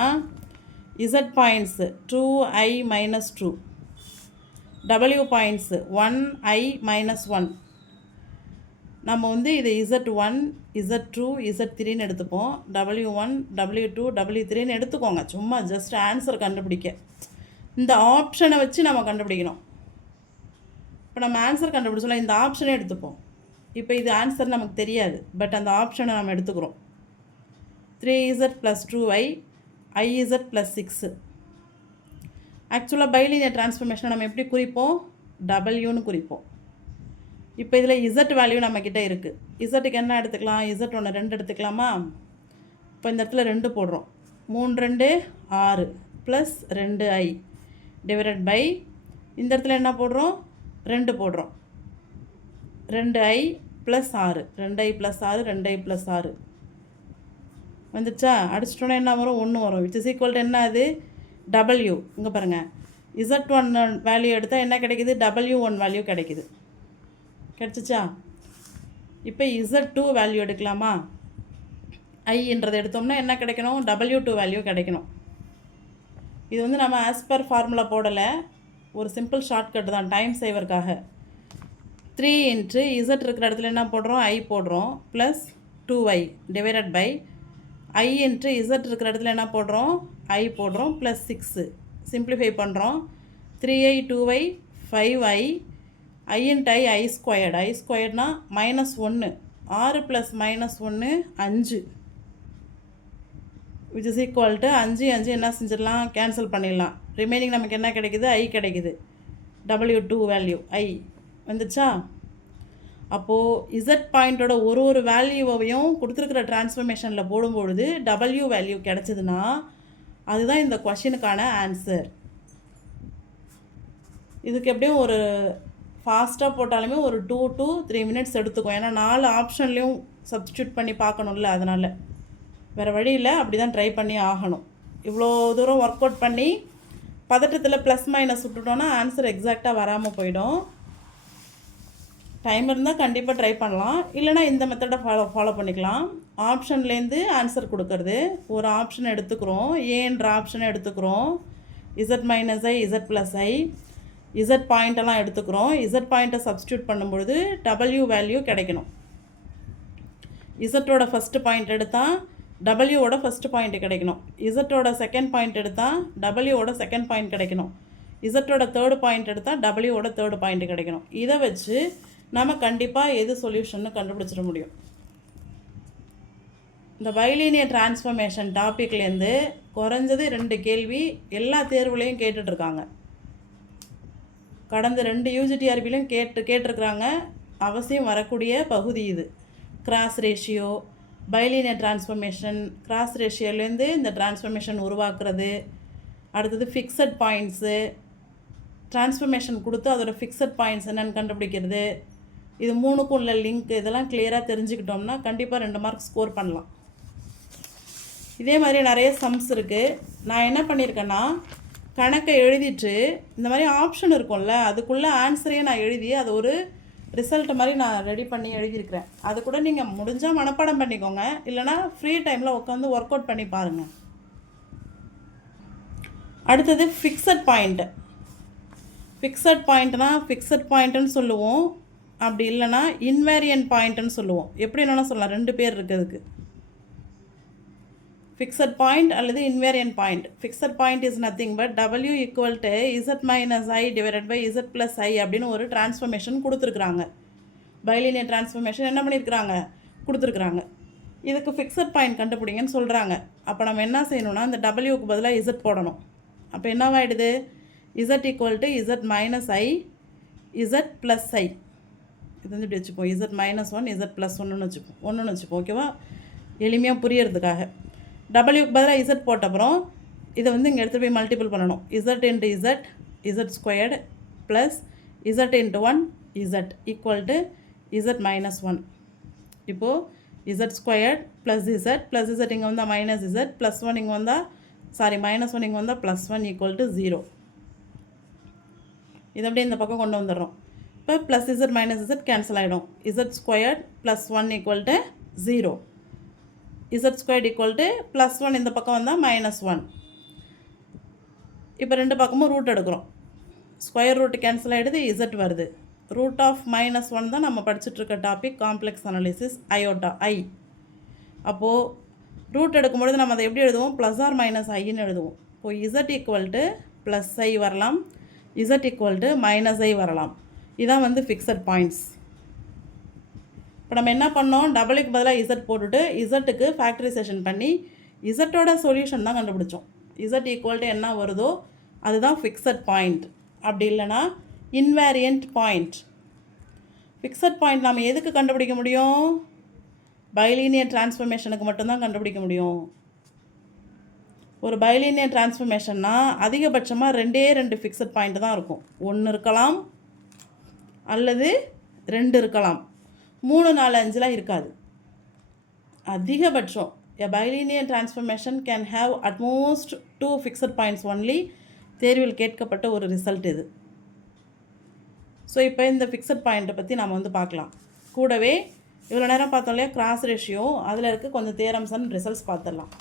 Z points 2i minus 2, W points 1i minus 1. நம்ம வந்து இதை Z1, Z2, Z3ன்னு எடுத்துப்போம். W1, W2, W3ன்னு எடுத்துக்கோங்க. சும்மா ஜஸ்ட் ஆன்சர் கண்டுபிடிக்க. இந்த ஆப்ஷனை வச்சு நம்ம கண்டுபிடிக்கணும். இப்போ நம்ம ஆன்சர் கண்டுபிடிச்சோம்ல, இந்த ஆப்ஷனே எடுத்துப்போம். இப்போ இது ஆன்சர் நமக்கு தெரியாது, பட் அந்த ஆப்ஷனை நம்ம எடுத்துக்கிறோம். 3z + 2i, iz + 6. ஆக்சுவலாக பைலினியர் டிரான்ஸ்ஃபர்மேஷனை நம்ம எப்படி குறிப்போம்? டபிள்யூன்னு குறிப்போம். இப்போ இதில் இசட் வேல்யூ நம்மக்கிட்ட இருக்குது. இசட்டுக்கு என்ன எடுத்துக்கலாம்? இசட் 2 எடுத்துக்கலாமா? இப்போ இந்த இடத்துல 2 போடுறோம். 3 2 6 ப்ளஸ் 2i டிவைடட் பை இந்த இடத்துல என்ன போடுறோம்? 2 போடுறோம். 2i + 6, 2i + 6, 2i + 6 வந்துச்சா? அடிச்சிட்டோன்னா என்ன வரும்? 1 வரும். விச் இஸ் ஈக்குவல் டு என்ன? அது W. இங்கே பாருங்கள், Z1 வேல்யூ எடுத்தால் என்ன கிடைக்கிது? W1 வேல்யூ கிடைக்கிது. கிடச்சிச்சா? இப்போ Z2 வேல்யூ எடுக்கலாமா? ஐன்றதை எடுத்தோம்னா என்ன கிடைக்கணும்? W2 வேல்யூ கிடைக்கணும். இது வந்து நம்ம ஆஸ் பர் ஃபார்முலா போடலை, ஒரு சிம்பிள் ஷார்ட்கட் தான், டைம் சேவருக்காக. 3 இன்ட்டு Z இருக்கிற இடத்துல என்ன போடுறோம்? I போடுறோம் plus 2i divided by I into Z இருக்கிற இடத்துல என்ன போடுறோம்? I போடுறோம் ப்ளஸ் 6. சிம்பிளிஃபை பண்ணுறோம். 3i 2i 5i I into I squared. I ஸ்கொயர்ட்னா -1, 6 plus -1 5, which is equal to 5 5 என்ன செஞ்சிடலாம்? கேன்சல் பண்ணிடலாம். ரிமைனிங் நமக்கு என்ன கிடைக்குது? I கிடைக்குது. W2 வேல்யூ I வந்துச்சா? அப்போது Z பாயிண்ட்டோட ஒரு வேல்யூவையும் கொடுத்துருக்கிற டிரான்ஸ்ஃபர்மேஷனில் போடும்பொழுது W வேல்யூ கிடச்சிதுன்னா அதுதான் இந்த கொஷினுக்கான ஆன்சர். இதுக்கு எப்படியும் ஒரு ஃபாஸ்ட்டாக போட்டாலுமே ஒரு 2 to 3 minutes எடுத்துக்கும். ஏன்னா 4 ஆப்ஷன்லேயும் சப்ஸ்டியூட் பண்ணி பார்க்கணும்ல, அதனால் வேறு வழி இல்லை, அப்படி தான் ட்ரை பண்ணி ஆகணும். இவ்வளோ தூரம் ஒர்க் அவுட் பண்ணி பதட்டத்தில் ப்ளஸ் மைனஸ் விட்டுட்டோன்னா ஆன்சர் எக்ஸாக்டாக வராமல் போயிடும். டைம் இருந்தால் கண்டிப்பாக ட்ரை பண்ணலாம், இல்லைனா இந்த மெத்தடை ஃபாலோ பண்ணிக்கலாம். ஆப்ஷன்லேருந்து ஆன்சர் கொடுக்கறது, ஒரு ஆப்ஷன் எடுத்துக்கிறோம், ஏன்ற ஆப்ஷனை எடுத்துக்கிறோம், Z minus I, Z plus I, Z பாயிண்டெல்லாம் எடுத்துக்கிறோம். Z பாயிண்ட்டை சப்ஸ்டியூட் பண்ணும்பொழுது W வேல்யூ கிடைக்கணும். இசட்டோட ஃபஸ்ட்டு பாயிண்ட் எடுத்தால் டபிள்யூவோட ஃபஸ்ட்டு பாயிண்ட் கிடைக்கணும். இசட்டோட செகண்ட் பாயிண்ட் எடுத்தால் டபிள்யூவோட செகண்ட் பாயிண்ட் கிடைக்கணும். இசட்டோட தேர்டு பாயிண்ட் எடுத்தால் டபிள்யூவோட தேர்டு பாயிண்ட் கிடைக்கணும். இதை வச்சு நம்ம கண்டிப்பாக எது சொல்யூஷன்னு கண்டுபிடிச்சிட முடியும். இந்த பைலீனியர் டிரான்ஸ்ஃபர்மேஷன் டாப்பிக்லேருந்து குறைஞ்சது 2 கேள்வி எல்லா தேர்வுலையும் கேட்டுட்ருக்காங்க. கடந்த 2 UGTRBலையும் கேட்டிருக்கிறாங்க. அவசியம் வரக்கூடிய பகுதி இது. Cross ratio, bilinear transformation, cross ரேஷியோலேருந்து இந்த டிரான்ஸ்ஃபர்மேஷன் உருவாக்குறது, அடுத்தது ஃபிக்ஸட் பாயிண்ட்ஸு, டிரான்ஸ்ஃபர்மேஷன் கொடுத்து அதோட ஃபிக்ஸட் பாயிண்ட்ஸ் என்னென்னு கண்டுபிடிக்கிறது, இது 3க்கும் உள்ள லிங்க், இதெல்லாம் கிளியராக தெரிஞ்சுக்கிட்டோம்னா கண்டிப்பாக 2 மார்க் ஸ்கோர் பண்ணலாம். இதே மாதிரி நிறைய சம்ஸ் இருக்குது. நான் என்ன பண்ணியிருக்கேன்னா, கணக்கை எழுதிட்டு இந்த மாதிரி ஆப்ஷன் இருக்கும்ல, அதுக்குள்ளே ஆன்சரையும் நான் எழுதி அது ஒரு ரிசல்ட் மாதிரி நான் ரெடி பண்ணி எழுதியிருக்கிறேன். அது கூட நீங்கள் முடிஞ்சால் மனப்பாடம் பண்ணிக்கோங்க, இல்லைனா ஃப்ரீ டைமில் உட்காந்து ஒர்க் அவுட் பண்ணி பாருங்கள். அடுத்தது ஃபிக்ஸட் பாயிண்ட்டு. ஃபிக்ஸட் பாயிண்ட்னா ஃபிக்ஸட் பாயிண்ட்டுன்னு சொல்லுவோம், அப்படி இல்லைனா இன்வேரியன்ட் பாயிண்ட்டுன்னு சொல்லுவோம். எப்படி என்னென்னா சொல்லலாம், 2 பேர் இருக்கிறதுக்கு. ஃபிக்ஸட் பாயிண்ட் அல்லது invariant point. Fixed point is nothing but W equal to Z minus I divided by Z plus I அப்படின்னு ஒரு டிரான்ஸ்ஃபர்மேஷன் கொடுத்துருக்குறாங்க. பைலினியர் டிரான்ஸ்ஃபர்மேஷன் என்ன பண்ணியிருக்கிறாங்க? கொடுத்துருக்குறாங்க. இதுக்கு ஃபிக்ஸட் பாயிண்ட் கண்டுபிடிங்கன்னு சொல்கிறாங்க. அப்போ நம்ம என்ன செய்யணும்னா, இந்த Wக்கு பதிலாக Z போடணும். அப்போ என்னவாயிடுது? Z equal to Z minus I, Z plus I. இது வந்து இப்படி வச்சுப்போம், Z மைனஸ் 1, Z ப்ளஸ் 1ன்னு வச்சுப்போம். ஓகேவா? எளிமையாக புரியறதுக்காக. Wக்கு பதிலாக Z போட்ட அப்புறம் இதை வந்து இங்கே எடுத்து போய் மல்டிபிள் பண்ணணும். Z into Z squared plus Z into 1 Z equal to Z minus 1. இப்போது Z ஸ்கொயர்ட் ப்ளஸ் Z இங்கே வந்தால் மைனஸ் Z ப்ளஸ் 1 இங்கே வந்தால் மைனஸ் 1 இங்கே வந்தால் ப்ளஸ் 1 ஈக்குவல் டு 0. இதை அப்படியே இந்த பக்கம் கொண்டு வந்துடுறோம். இப்போ plus Z minus Z cancel ஆகிடும். Z squared plus 1 equal to 0. Z squared equal to plus 1 இந்த பக்கம் வந்தால் -1. இப்போ ரெண்டு பக்கமும் ரூட் எடுக்கிறோம். ஸ்கொயர் ரூட் கேன்சல் ஆகிடுது, இசட் வருது. ரூட் ஆஃப் -1 தான் நம்ம படிச்சுட்ருக்க டாபிக் காம்ப்ளெக்ஸ் அனாலிசிஸ் அயோட்டா ஐ. அப்போது ரூட் எடுக்கும்பொழுது நம்ம அதை எப்படி எழுதுவோம்? ப்ளஸ் ஆர் மைனஸ் ஐன்னு எழுதுவோம். இப்போது இசட் ஈக்குவல் டு ப்ளஸ் ஐ வரலாம், இசட் ஈக்குவல் டு மைனஸ் ஐ வரலாம். இதான் வந்து ஃபிக்ஸட் பாயிண்ட்ஸ். இப்போ நம்ம என்ன பண்ணோம்? டபுளுக்கு பதிலாக இசட் போட்டுட்டு இசட்டுக்கு ஃபேக்டரைசேஷன் பண்ணி இசட்டோட சொல்யூஷன் தான் கண்டுபிடிச்சோம். இசட் ஈக்குவல் டு என்ன வருதோ அதுதான் ஃபிக்ஸட் பாயிண்ட். அப்படி இல்லைனா இன்வேரியண்ட் பாயிண்ட். ஃபிக்ஸட் பாயிண்ட் நம்ம எதுக்கு கண்டுபிடிக்க முடியும்? பைலீனியர் டிரான்ஸ்ஃபர்மேஷனுக்கு மட்டும்தான் கண்டுபிடிக்க முடியும். ஒரு பைலீனியர் டிரான்ஸ்ஃபர்மேஷன்னா அதிகபட்சமாக ரெண்டு ஃபிக்ஸட் பாயிண்ட் தான் இருக்கும். 1 இருக்கலாம் அல்லது 2 இருக்கலாம், 3, 4, 5லாம் இருக்காது. அதிகபட்சம் a bilinear transformation can have at most 2 fixed points only. தேர்வில் கேட்கப்பட்ட ஒரு ரிசல்ட் இது. ஸோ இப்போ இந்த ஃபிக்ஸட் பாயிண்ட்டை பற்றி நம்ம வந்து பார்க்கலாம். கூடவே இவ்வளோ நேரம் பார்த்தோம் இல்லையா கிராஸ் ரேஷியோ, அதில் இருக்க கொஞ்சம் தியரம்ஸ் அண்ட் ரிசல்ட்ஸ் பார்த்துடலாம்.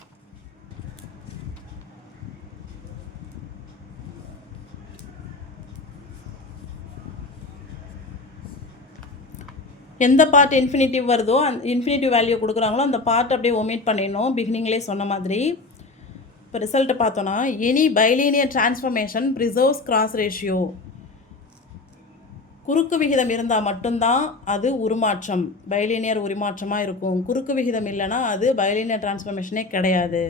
எந்த பார்ட் இன்ஃபினிட்டிவ் வருதோ அந்த இன்ஃபினிட்டிவ் வேல்யூ கொடுக்குறாங்களோ அந்த பார்ட் அப்படியே ஒமிட் பண்ணிடணும். பிகினிங்லேயே சொன்ன மாதிரி. இப்போ ரிசல்ட்டை பார்த்தோன்னா any bilinear transformation preserves cross ratio. குறுக்கு விகிதம் இருந்தால் மட்டும்தான் அது உருமாற்றம், பைலீனியர் உருமாற்றமாக இருக்கும். குறுக்கு விகிதம் இல்லைன்னா அது பைலீனியர் டிரான்ஸ்ஃபர்மேஷனே கிடையாது.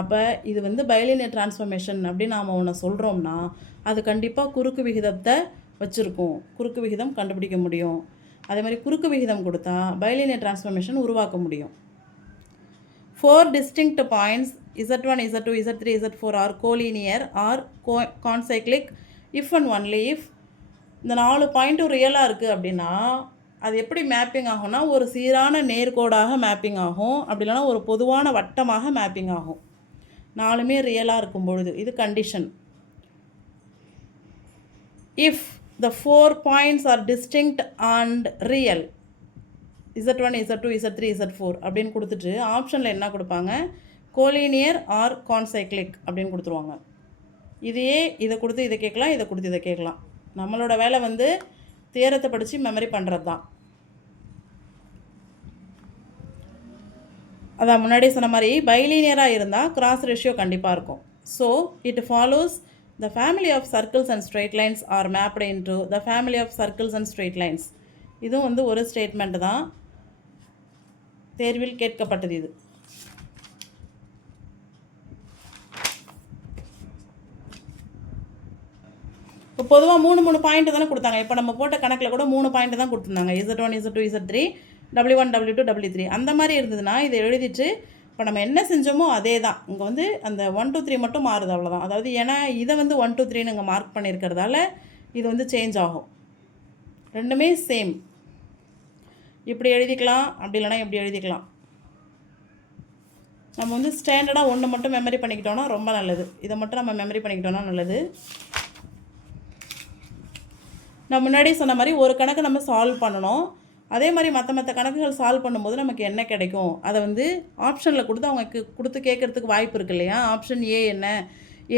அப்போ இது வந்து பைலீனியர் டிரான்ஸ்ஃபர்மேஷன் அப்படின்னு நாம் ஒன்று சொல்கிறோம்னா அது கண்டிப்பாக குறுக்கு விகிதத்தை வச்சுருக்கோம். குறுக்கு விகிதம் கண்டுபிடிக்க முடியும். அதே மாதிரி குறுக்கு விகிதம் கொடுத்தா பைலீனியர் டிரான்ஸ்ஃபர்மேஷன் உருவாக்க முடியும். 4 distinct points Z1, Z2, Z3, Z4 are collinear or concyclic if and only if இந்த 4 பாயிண்ட்டும் ரியலாக இருக்குது அப்படின்னா அது எப்படி மேப்பிங் ஆகும்னா ஒரு சீரான நேர்கோடாக மேப்பிங் ஆகும். அப்படி இல்லைனா ஒரு பொதுவான வட்டமாக மேப்பிங் ஆகும். 4மே ரியலாக இருக்கும் பொழுது இது condition. If the 4 points are distinct and real, Z1, Z2, Z3, Z4 அப்படின்னு கொடுத்துட்டு ஆப்ஷனில் என்ன கொடுப்பாங்க? கோலினியர் ஆர் கான்சைக்ளிக் அப்படின்னு கொடுத்துருவாங்க. இதையே இதை கொடுத்து இதை கேட்கலாம், இதை கொடுத்து இதை கேட்கலாம். நம்மளோட வேலை வந்து தியரத்தை படித்து மெமரி பண்ணுறது தான். அதான் முன்னாடி சொன்ன மாதிரி பைலீனியராக இருந்தால் கிராஸ் ரேஷியோ கண்டிப்பாக இருக்கும். So it follows the family of circles and straight lines are mapped into the family of circles and straight lines. இதுவும் வந்து ஒரு ஸ்டேட்மெண்ட் தான், தேர்வில் கேட்கப்பட்டது இது. இப்போ பொதுவாக 3 பாயிண்ட் தானே கொடுத்தாங்க. இப்போ நம்ம போட்ட கணக்கில் கூட 3 பாயிண்ட் தான் கொடுத்துருந்தாங்க. Z1, Z2, Z3, W1, W2, W3 அந்த மாதிரி இருந்ததுன்னா இதை எழுதிட்டு இப்போ நம்ம என்ன செஞ்சோமோ அதே தான். இங்கே வந்து அந்த 1, 2, 3 மட்டும் மாறுது, அவ்வளோதான். அதாவது ஏன்னா இதை வந்து 1, 2, 3ன்னு இங்கே மார்க் பண்ணியிருக்கிறதால இது வந்து சேஞ்ச் ஆகும். ரெண்டுமே சேம். இப்படி எழுதிக்கலாம், அப்படி இல்லைனா இப்படி எழுதிக்கலாம். நம்ம வந்து ஸ்டாண்டர்டாக ஒன்று மட்டும் மெமரி பண்ணிக்கிட்டோன்னா ரொம்ப நல்லது. இதை மட்டும் நம்ம மெமரி பண்ணிக்கிட்டோன்னா நல்லது. நான் முன்னாடி சொன்ன மாதிரி ஒரு கணக்கு நம்ம சால்வ் பண்ணணும். அதே மாதிரி மற்ற கணக்குகள் சால்வ் பண்ணும்போது நமக்கு என்ன கிடைக்கும் அதை வந்து ஆப்ஷனில் கொடுத்து அவங்க கொடுத்து கேட்குறதுக்கு வாய்ப்பு இருக்குது இல்லையா? ஆப்ஷன் ஏ என்ன,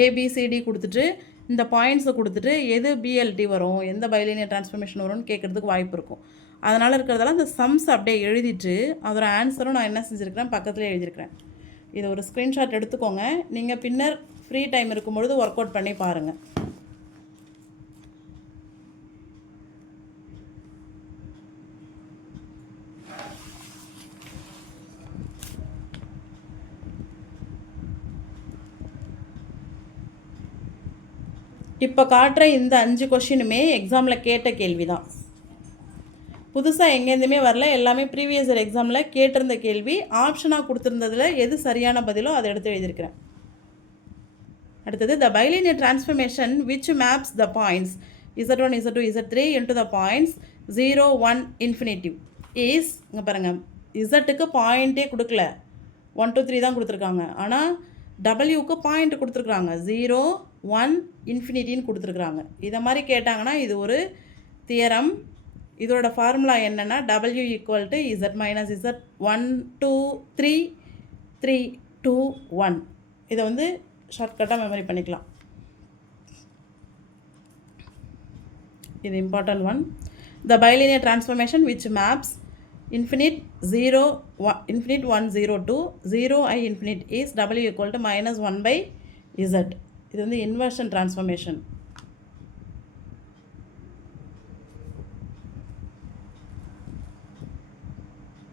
ஏபிசிடி கொடுத்துட்டு இந்த பாயிண்ட்ஸை கொடுத்துட்டு எது பிஎல்டி வரும், எந்த பைலீனியர் டிரான்ஸ்ஃபர்மேஷன் வரும்னு கேட்குறதுக்கு வாய்ப்பு இருக்கும். அதனால் இருக்கிறதெல்லாம் இந்த சம்ஸ் அப்படியே எழுதிட்டு அதோட ஆன்சரும் நான் என்ன செஞ்சுருக்கிறேன் பக்கத்துலேயே எழுதியிருக்கிறேன். இதை ஒரு ஸ்க்ரீன்ஷாட் எடுத்துக்கோங்க. நீங்கள் பின்னர் ஃப்ரீ டைம் இருக்கும்பொழுது ஒர்க் அவுட் பண்ணி பாருங்கள். இப்போ காட்டுற இந்த 5 கொஷினுமே எக்ஸாமில் கேட்ட கேள்வி தான். புதுசாக எங்கேருந்துமே வரல. எல்லாமே ப்ரீவியஸ் இயர் எக்ஸாமில் கேட்டிருந்த கேள்வி. ஆப்ஷனாக கொடுத்துருந்ததில் எது சரியான பதிலோ அதை எடுத்து எழுதியிருக்கிறேன். அடுத்தது the bilinear transformation which maps the points Z1, Z2, Z3 into the points 0, 1, infinitive is இங்கே பாருங்கள், இசட்டுக்கு பாயிண்ட்டே கொடுக்கல, 1, 2, 3 தான் கொடுத்துருக்காங்க. ஆனால் டபிள்யூக்கு பாயிண்ட் கொடுத்துருக்குறாங்க, 0, 1, இன்ஃபினிட்டின்னு கொடுத்துருக்குறாங்க. இதை மாதிரி கேட்டாங்கன்னா இது ஒரு தியரம். இதோட ஃபார்முலா என்னென்னா W = Z - Z 1, 2, 3, 3, 2, 1. இதை வந்து ஷார்ட்கட்டாக மெமரி பண்ணிக்கலாம். இது important one. The bilinear transformation which maps infinite 0 infinite 1 0 to 0 I infinite is w equal to minus 1 by z. இது வந்து inversion transformation.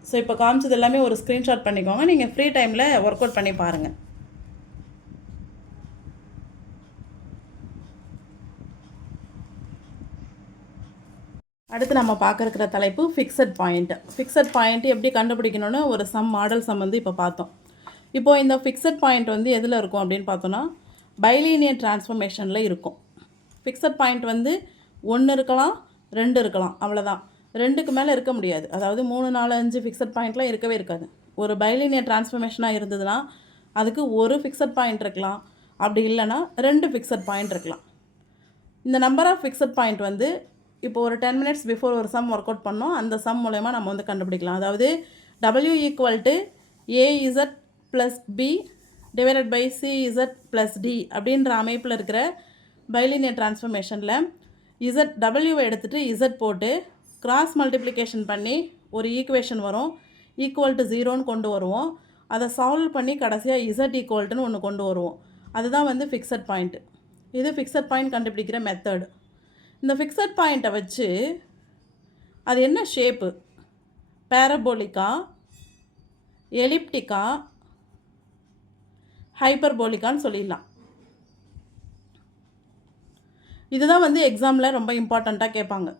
ஸோ இப்போ காமிச்சது எல்லாமே ஒரு ஸ்க்ரீன்ஷாட் பண்ணிக்கோங்க. நீங்கள் ஃப்ரீ டைமில் ஒர்க் அவுட் பண்ணி பாருங்கள். அடுத்து நம்ம பார்க்குற தலைப்பு ஃபிக்ஸட் பாயிண்ட். ஃபிக்ஸட் பாயிண்ட் எப்படி கண்டுபிடிக்கணும்னு ஒரு மாடல் சம் வந்து இப்போ பார்த்தோம். இப்போது இந்த ஃபிக்ஸட் பாயிண்ட் வந்து எதில் இருக்கும் அப்படின்னு பார்த்தோன்னா பைலீனியர் டிரான்ஸ்ஃபர்மேஷனில் இருக்கும். ஃபிக்ஸட் பாயிண்ட் வந்து 1 இருக்கலாம், 2 இருக்கலாம், அவ்வளோதான். 2க்கு மேலே இருக்க முடியாது. அதாவது 3 4 5 ஃபிக்ஸட் பாயிண்ட்லாம் இருக்கவே இருக்காது. ஒரு பைலீனியர் டிரான்ஸ்ஃபர்மேஷனாக இருந்ததுன்னா அதுக்கு ஒரு ஃபிக்ஸட் பாயிண்ட் இருக்கலாம், அப்படி இல்லைன்னா 2 ஃபிக்ஸட் பாயிண்ட் இருக்கலாம். இந்த நம்பர் ஆஃப் ஃபிக்ஸட் பாயிண்ட் வந்து இப்போ ஒரு 10 minutes பிஃபோர் ஒரு சம் ஒர்க் அவுட் பண்ணோம். அந்த சம் மூலயமா நம்ம வந்து கண்டுபிடிக்கலாம். அதாவது W equal to AZ + B divided by CZ + D அப்படின்ற அமைப்பில் இருக்கிற பைலினியர் டிரான்ஸ்ஃபர்மேஷனில் டபிள்யூவை எடுத்துகிட்டு Z போட்டு கிராஸ் மல்டிப்ளிகேஷன் பண்ணி ஒரு ஈக்குவேஷன் வரும். ஈக்குவல் டு 0ன்னு கொண்டு வருவோம். அதை சால்வ் பண்ணி கடைசியாக Z ஈக்குவல்ட்டுன்னு ஒன்று கொண்டு வருவோம். அதுதான் வந்து ஃபிக்ஸட் பாயிண்ட். இது ஃபிக்ஸட் பாயிண்ட் கண்டுபிடிக்கிற மெத்தட். இந்த ஃபிக்ஸட் பாயிண்ட்டை வச்சு அது என்ன ஷேப்பு, பேரபோலிக்கா, எலிப்டிக்கா, ஹைப்பர்போலிக்கான்னு சொல்லிடலாம். இதுதான் வந்து எக்ஸாமில் ரொம்ப இம்பார்ட்டண்ட்டாக கேட்பாங்க.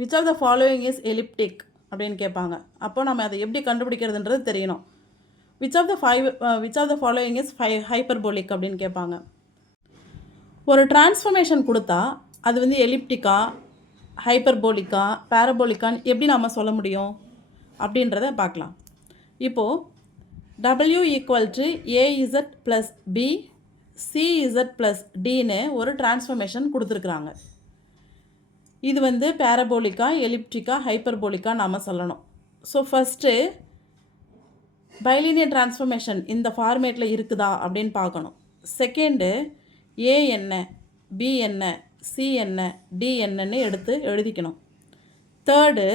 Which of the following is elliptic அப்படின்னு கேட்பாங்க. அப்போ நம்ம அதை எப்படி கண்டுபிடிக்கிறதுன்றது தெரியணும். Which of the following is hyperbolic அப்படின்னு கேட்பாங்க. ஒரு டிரான்ஸ்ஃபர்மேஷன் கொடுத்தா அது வந்து எலிப்டிக்கா, ஹைப்பர்போலிக்கா, பேரபோலிக்கான்னு எப்படி நாம் சொல்ல முடியும் அப்படின்றத பார்க்கலாம். இப்போது W equal to AZ + B CZ + Dன்னு ஒரு டிரான்ஸ்ஃபர்மேஷன் கொடுத்துருக்குறாங்க. இது வந்து பேரபோலிக்கா, எலிப்டிக்கா, ஹைப்பர்போலிக்கா நாம் சொல்லணும். ஸோ ஃபஸ்ட்டு பைலினியர் டிரான்ஸ்ஃபர்மேஷன் இந்த ஃபார்மேட்டில் இருக்குதா அப்படின்னு பார்க்கணும். செகண்டு A என்ன, B என்ன, C என்ன, D என்னன்னு எடுத்து எழுதிக்கணும். தேர்டு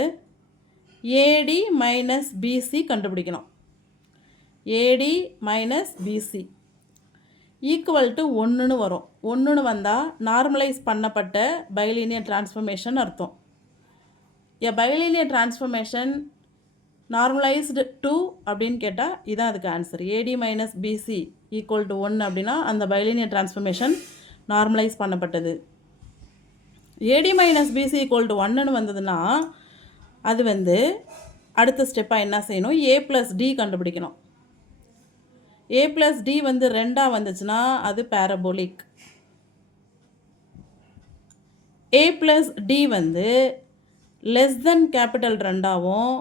AD - BC கண்டுபிடிக்கணும். AD - BC ஈக்குவல் டு 1ன்னு வரும். 1ன்னு வந்தால் நார்மலைஸ் பண்ணப்பட்ட பைலினியர் டிரான்ஸ்ஃபர்மேஷன் அர்த்தம். எ பைலினியர் டிரான்ஸ்ஃபர்மேஷன் நார்மலைஸ்டு டு அப்படின்னு கேட்டால் இதான் அதுக்கு answer. AD - BC equal to 1 அப்படின்னா அந்த பைலினியர் டிரான்ஸ்ஃபர்மேஷன் நார்மலைஸ் பண்ணப்பட்டது. AD - BC ஈக்குவல் டு 1ன்னு வந்ததுன்னா அது வந்து அடுத்த ஸ்டெப்பாக என்ன செய்யணும், A + D கண்டுபிடிக்கணும். A + D வந்து 2ஆக வந்துச்சுன்னா அது பேரபோலிக். A + D வந்து லெஸ் தென் கேபிட்டல் 2ஆகவும்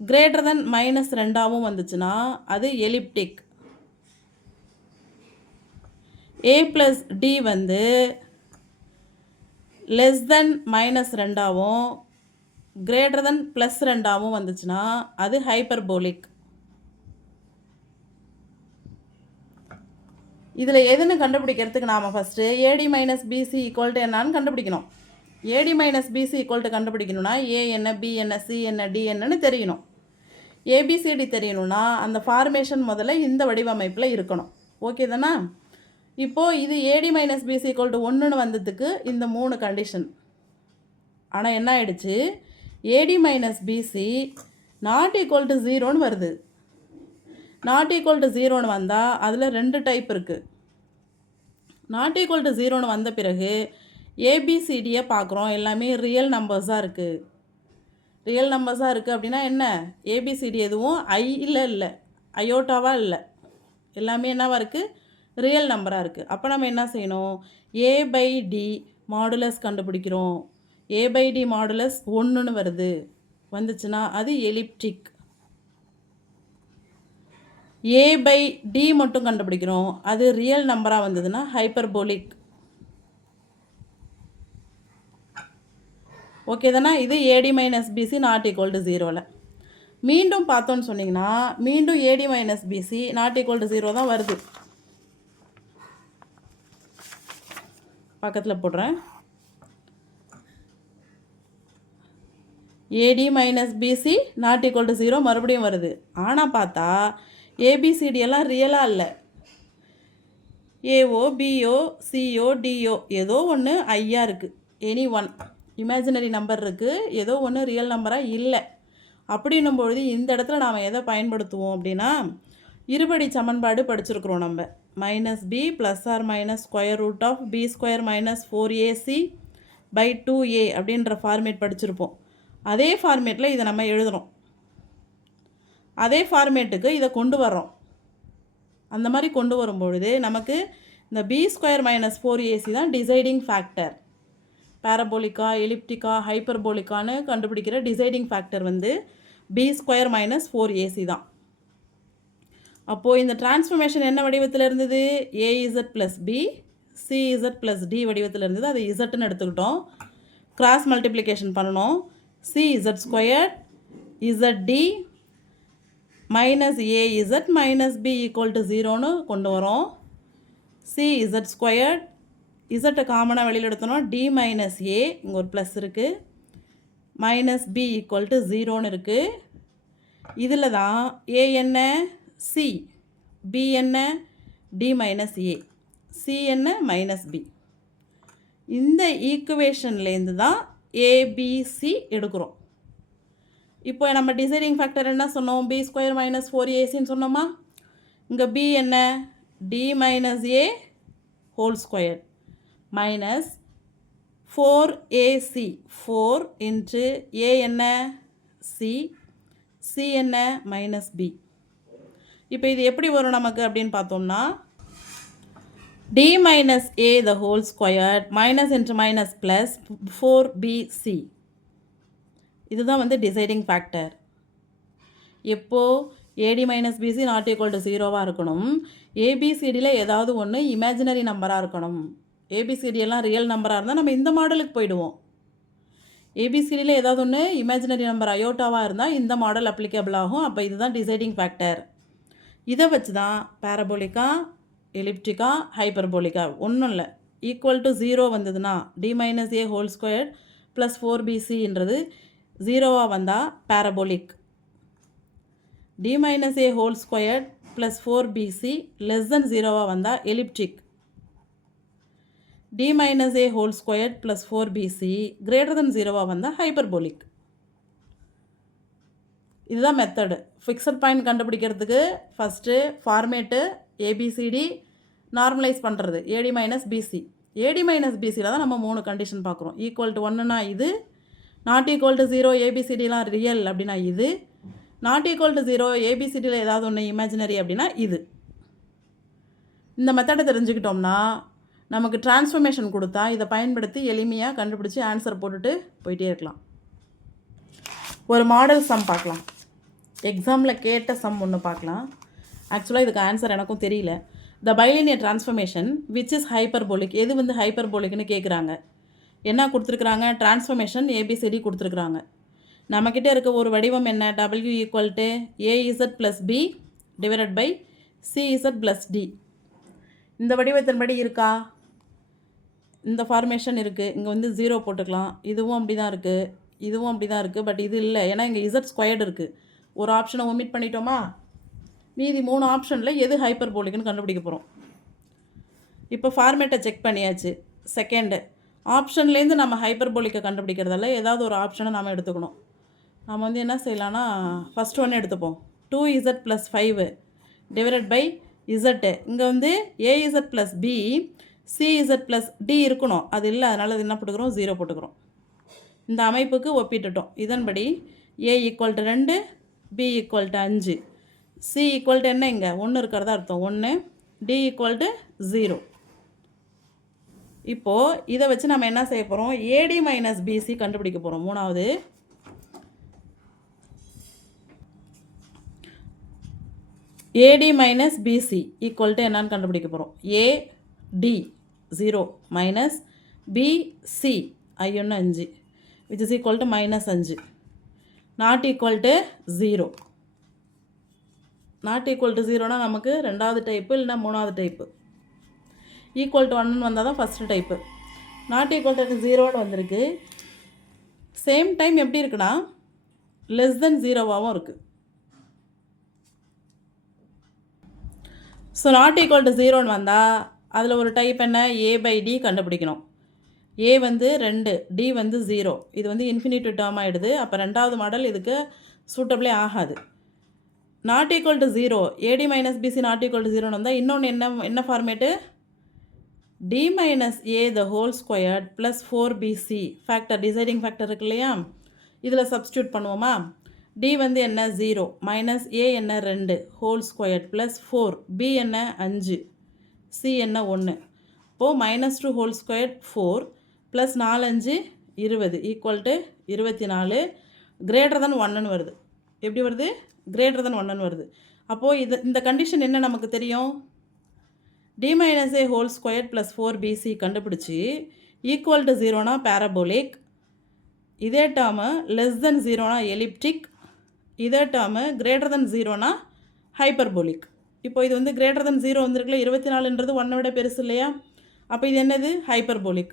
கிரேட்டர் தென் -2ஆகவும் வந்துச்சுன்னா அது எலிப்டிக். A + D வந்து லெஸ் தென் -2ஆகவும் கிரேட்டர் தென் +2ஆகவும் வந்துச்சுன்னா அது ஹைப்பர்போலிக். இதில் எதுன்னு கண்டுபிடிக்கிறதுக்கு நாம் first AD - BC equal to என்னான்னு கண்டுபிடிக்கணும். AD - BC ஈக்குவல் டு கண்டுபிடிக்கணும்னா A என்ன, B என்ன, C என்ன, D என்னன்னு தெரியணும். ABCD தெரியணும்னா அந்த ஃபார்மேஷன் முதல்ல இந்த வடிவமைப்பில் இருக்கணும். ஓகே தானே? இப்போது இது AD - BC ஈக்குவல் டு 1ன்னு வந்ததுக்கு இந்த 3 கண்டிஷன். ஆனால் என்ன ஆயிடுச்சு, AD - BC not equal to 0ன்னு வருது. நாட் ஈக்குவல் டு 0ன்னு வந்தால் அதில் 2 டைப் இருக்குது. நாட் ஈக்குவல் டு 0ன்னு வந்த பிறகு ABCDயை பார்க்குறோம், எல்லாமே ரியல் நம்பர்ஸாக இருக்குது. ரியல் நம்பர்ஸாக இருக்குது அப்படின்னா என்ன, ABCD எதுவும் இல்லை அயோட்டாவாக இல்லை, எல்லாமே என்னவாக இருக்குது, ரியல் நம்பராக இருக்குது. அப்போ நம்ம என்ன செய்யணும், A/D மாடுலஸ் கண்டுபிடிக்கிறோம். A/D மாடுலஸ் 1ன்னு வந்துச்சுன்னா அது எலிப்டிக். A/D மட்டும் கண்டுபிடிக்கிறோம், அது ரியல் நம்பராக வந்ததுன்னா ஹைப்பர்போலிக். ஓகே தானே? இது AD - BC not equal to 0ல். மீண்டும் பார்த்தோன்னு சொன்னிங்கன்னா மீண்டும் AD - BC not equal to 0 தான் வருது. பக்கத்தில் போடுறேன். AD minus PC not equal to 0 மறுபடியும் வருது. ஆனால் பார்த்தா ஏபிசிடி எல்லாம் ரியலாக இல்லை. ஏஓ பிஓ சிஓ டிஓ ஏதோ ஒன்று ஐயா இருக்குது. எனி ஒன் இமேஜினரி நம்பர் இருக்குது, ஏதோ ஒன்று ரியல் நம்பராக இல்லை. அப்படின்னும் பொழுது இந்த இடத்துல நாம் எதை பயன்படுத்துவோம் அப்படின்னா, இருபடி சமன்பாடு படிச்சிருக்கிறோம் நம்ம. Minus B plus or minus square root of B square minus 4ac by 2a அப்படின்ற ஃபார்மேட் படிச்சிருப்போம். அதே ஃபார்மேட்டில் இதை நம்ம எழுதுகிறோம். அதே ஃபார்மேட்டுக்கு இதை கொண்டு வர்றோம். அந்த மாதிரி கொண்டு வரும்பொழுது நமக்கு இந்த பி ஸ்கொயர் மைனஸ் 4ac தான் டிசைடிங் ஃபேக்டர். பேரபோலிக்கா எலிப்டிக்கா ஹைப்பர்போலிக்கான்னு கண்டுபிடிக்கிற டிசைடிங் ஃபேக்டர் வந்து பி ஸ்கொயர் மைனஸ் 4ac தான். அப்போது இந்த டிரான்ஸ்ஃபர்மேஷன் என்ன வடிவத்தில் இருந்தது? AZ plus B CZ plus D வடிவத்தில் இருந்தது. அதை இசட்னு எடுத்துக்கிட்டோம். கிராஸ் மல்டிப்ளிகேஷன் பண்ணணும். CZ square ZD minus AZ minus B equal to 0ன்னு கொண்டு வரோம். சிஇசட் ஸ்கொயர் இசட்டை காமனாக வெளியில் எடுத்தோன்னா டி மைனஸ் ஏ, இங்கே ஒரு ப்ளஸ் இருக்குது, மைனஸ் பி ஈக்குவல் டு 0ன்னு இருக்குது. இதில் தான் ஏ என்ன சி, பி என்ன டி மைனஸ் ஏ, சி என்ன மைனஸ் பி. இந்த ஈக்குவேஷன்லேருந்து தான் ஏபிசி எடுக்கிறோம். இப்போ நம்ம டிசைடிங் ஃபேக்டர் என்ன சொன்னோம்? பி ஸ்கொயர் மைனஸ் 4ac சொன்னோமா? இங்கே பி என்ன D minus A whole square minus 4ac 4 into A என்ன சி, சி என்ன மைனஸ் பி. இப்போ இது எப்படி வரும் நமக்கு அப்படின்னு பார்த்தோம்னா, D minus A the whole square minus into minus plus 4bc. இதுதான் வந்து டிசைடிங் ஃபேக்டர். எப்போது ஏடி minus PC not equal to 0வாக இருக்கணும். ஏபிசிடியில் ஏதாவது ஒன்று இமேஜினரி நம்பராக இருக்கணும். ஏபிசிடியெல்லாம் ரியல் நம்பராக இருந்தால் நம்ம இந்த மாடலுக்கு போயிடுவோம். ஏபிசிடியில் ஏதாவது ஒன்று இமேஜினரி நம்பர் அயோட்டாவாக இருந்தால் இந்த மாடல் அப்ளிகபிள் ஆகும். அப்போ இதுதான் டிசைடிங் ஃபேக்டர். இதை வச்சு தான் பேரபோலிக்கா எலிப்டிக்கா ஹைப்பர்போலிக்கா ஒன்றும் இல்லை, ஈக்குவல் டு 0 வந்ததுன்னா D minus A whole square plus 4bcன்றது 0வாக வந்தால் parabolic, D minus A whole square plus 4bc less than 0வாக வந்தால் elliptic, D minus A whole square plus 4bc greater than 0வாக வந்தால் ஹைப்பர்போலிக். இதுதான் மெத்தடு. ஃபிக்ஸட் பாயிண்ட் கண்டுபிடிக்கிறதுக்கு ஃபஸ்ட்டு ஃபார்மேட்டு ஏபிசிடி நார்மலைஸ் பண்ணுறது AD minus BC. AD minus பிசியில் தான் நம்ம 3 கண்டிஷன் பார்க்குறோம். ஈக்குவல் டு 1னா இது, நாட் ஈக்குவல் டு 0 ஏபிசிடிலாம் ரியல் அப்படின்னா இது, நாட் ஈக்குவல் டு 0 ஏபிசிடியில் ஏதாவது ஒன்று இமேஜினரி அப்படின்னா இது. இந்த மெத்தடை தெரிஞ்சுக்கிட்டோம்னா நமக்கு டிரான்ஸ்ஃபர்மேஷன் கொடுத்தா இதை பயன்படுத்தி எளிமையாக கண்டுபிடிச்சி ஆன்சர் போட்டுட்டு போயிட்டே இருக்கலாம். ஒரு மாடல் சம் பார்க்கலாம். எக்ஸாமில் கேட்ட சம் ஒன்று பார்க்கலாம். ஆக்சுவலாக இதுக்கு ஆன்சர் எனக்கும் தெரியல. The bilinear transformation which is hyperbolic. எது வந்து ஹைப்பர்போலிக்னு கேட்குறாங்க. என்ன கொடுத்துருக்குறாங்க? டிரான்ஸ்ஃபர்மேஷன் ஏபிசிடி கொடுத்துருக்குறாங்க. நம்மக்கிட்ட இருக்க ஒரு வடிவம் என்ன? W equal to AZ plus B divided by CZ plus D. இந்த வடிவத்தின்படி இருக்கா? இந்த ஃபார்மேஷன் இருக்குது. இங்கே வந்து 0 போட்டுக்கலாம். இதுவும் அப்படி தான் இருக்குது, இதுவும் அப்படி தான் இருக்குது. பட் இது இல்லை, ஏன்னா இங்கே இசட் ஸ்கொயர்டு இருக்குது. ஒரு ஆப்ஷனை ஒமிட் பண்ணிட்டோமா? மீதி 3 ஆப்ஷனில் எது ஹைப்பர்போலிக்னு கண்டுபிடிக்க போகிறோம். இப்போ ஃபார்மேட்டை செக் பண்ணியாச்சு. செகண்டு ஆப்ஷன்லேருந்து நம்ம ஹைப்பர்போலிக்கை கண்டுபிடிக்கிறதால ஏதாவது ஒரு ஆப்ஷனை நாம் எடுத்துக்கணும். நம்ம வந்து என்ன செய்யலாம்னா ஃபஸ்ட் ஒன்று எடுத்துப்போம். 2z + 5 divided by Z. இங்கே வந்து AZ plus B CZ plus D இருக்கணும். அது இல்லை, அதனால் அது என்ன போட்டுக்கிறோம்? 0 போட்டுக்கிறோம். இந்த அமைப்புக்கு ஒப்பிட்டுட்டோம். இதன்படி A equal to 2, B equal to 5, C equal to என்ன? இங்கே 1 இருக்கிறதா அர்த்தம் 1, டி ஈக்குவல் டு 0. இப்போது இதை வச்சு நம்ம என்ன செய்ய போகிறோம்? ஏடி மைனஸ் பிசி கண்டுபிடிக்க போகிறோம். மூணாவது AD minus BC equal to என்னன்னு கண்டுபிடிக்க போகிறோம். AD 0 minus BC I1 5 which is equal to -5 not equal to 0. Not equal to 0னா நமக்கு 2வது டைப்பு இல்லைனா 3வது டைப்பு. ஈக்குவல் டு 1 வந்தால் தான் first type. Not equal to 0ன்னு வந்திருக்கு. சேம் டைம் எப்படி இருக்குன்னா லெஸ் தென் ஜீரோவாகவும் இருக்குது. ஸோ நாட் ஈக்குவல் டு ஜீரோன்னு வந்தால் அதில் ஒரு டைப் என்ன, a/d கண்டுபிடிக்கணும். a வந்து 2, d வந்து 0. இது வந்து இன்ஃபினிட்டிவ் டேர்ம் ஆகிடுது. அப்போ ரெண்டாவது மாடல் இதுக்கு சூட்டபிளே ஆகாது. Not equal to 0, ad minus PC not equal to 0ன்னு வந்தால் இன்னொன்று என்ன format, d minus a the whole squared plus 4bc factor, deciding factor இருக்கு இல்லையா, இதில் சப்ஸ்டியூட் பண்ணுவோமா. d வந்து என்ன 0, மைனஸ் a என்ன 2 ஹோல் ஸ்கொயர்ட் ப்ளஸ் 4, b என்ன 5, c என்ன 1. இப்போது -2 whole squared 4 plus 4 5 20 equal to 24 greater than 1ன்னு வருது. எப்படி வருது, கிரேட்டர் தென் 1ன்னு வருது. அப்போது இந்த கண்டிஷன் என்ன நமக்கு தெரியும், d minus a whole squared plus 4bc கண்டுபிடிச்சி ஈக்குவல் டு 0னா பேரபோலிக், இதே டேர்மு லெஸ் தென் 0னா எலிப்டிக், இதே டேர்மு கிரேட்டர் தென் 0னா ஹைப்பர்போலிக். இப்போ இது வந்து கிரேட்டர் தென் 0 வந்துருக்குல்ல, 24ன்றது 1 விட பெருசு இல்லையா, அப்போ இது என்னது ஹைப்பர்போலிக்.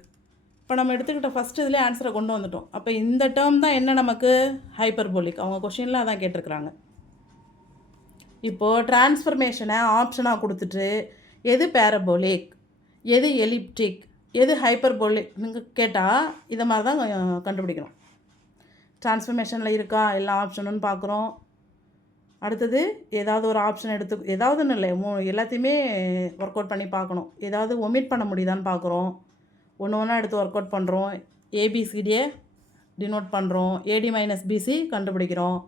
இப்போ நம்ம எடுத்துக்கிட்ட ஃபஸ்ட்டு இதில் ஆன்சரை கொண்டு வந்துட்டோம். அப்போ இந்த டேர்ம் தான் என்ன நமக்கு ஹைப்பர்போலிக். அவங்க கொஷினில் அதான் கேட்டிருக்கிறாங்க. இப்போது டிரான்ஸ்ஃபர்மேஷனை ஆப்ஷனாக கொடுத்துட்டு எது பேரபோலிக், எது எலிப்டிக், எது ஹைப்பர்போலிக்னு கேட்டால் இதை மாதிரி தான் கண்டுபிடிக்கணும். டிரான்ஸ்ஃபர்மேஷனில் இருக்கா எல்லா ஆப்ஷனுன்னு பார்க்குறோம். அடுத்தது ஏதாவது ஒரு ஆப்ஷன் ஏதாவதுன்னு இல்லை, எல்லாத்தையுமே ஒர்க் அவுட் பண்ணி பார்க்கணும். ஏதாவது ஒமிட் பண்ண முடியுதான்னு பார்க்குறோம். ஒன்று ஒன்றா எடுத்து ஒர்க் அவுட் பண்ணுறோம். ஏபிசிடியை டினோட் பண்ணுறோம். ஏடி மைனஸ் பிசி கண்டுபிடிக்கிறோம்.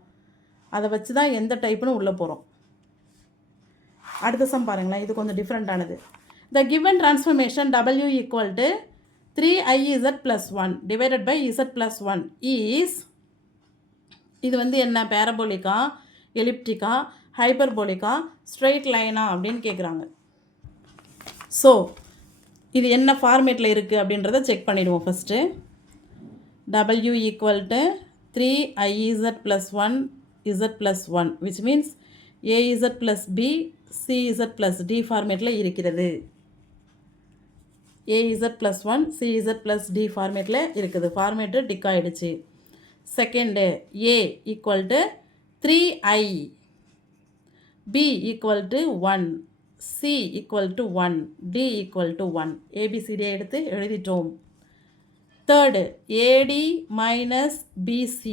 அதை வச்சு தான் எந்த டைப்புன்னு உள்ளே போகிறோம். அடுத்த சம் பாருங்களேன், இது கொஞ்சம் டிஃப்ரெண்ட்டானது. The given transformation W equal to 3iz + 1 divided by z + 1 is, இது வந்து என்ன பேரபோலிக்கா, எலிப்டிக்கா, ஹைப்பர்போலிக்கா, ஸ்ட்ரெயிட் லைனா அப்படின்னு கேட்குறாங்க. ஸோ இது என்ன ஃபார்மேட்டில் இருக்குது அப்படின்றத செக் பண்ணிவிடுவோம். First W equal to 3iz + 1 z + 1 which means az + b cz + d ஃபார்மேட்டில் இருக்கிறது. az + 1 cz + d ஃபார்மேட்டில் இருக்குது. ஃபார்மேட்டு டிக் ஆகிடுச்சு. Second a equal to 3i, b equal to 1, c equal to 1, d equal to 1. ஏபிசிடியை எடுத்து எழுதிட்டோம். Third ad minus bc,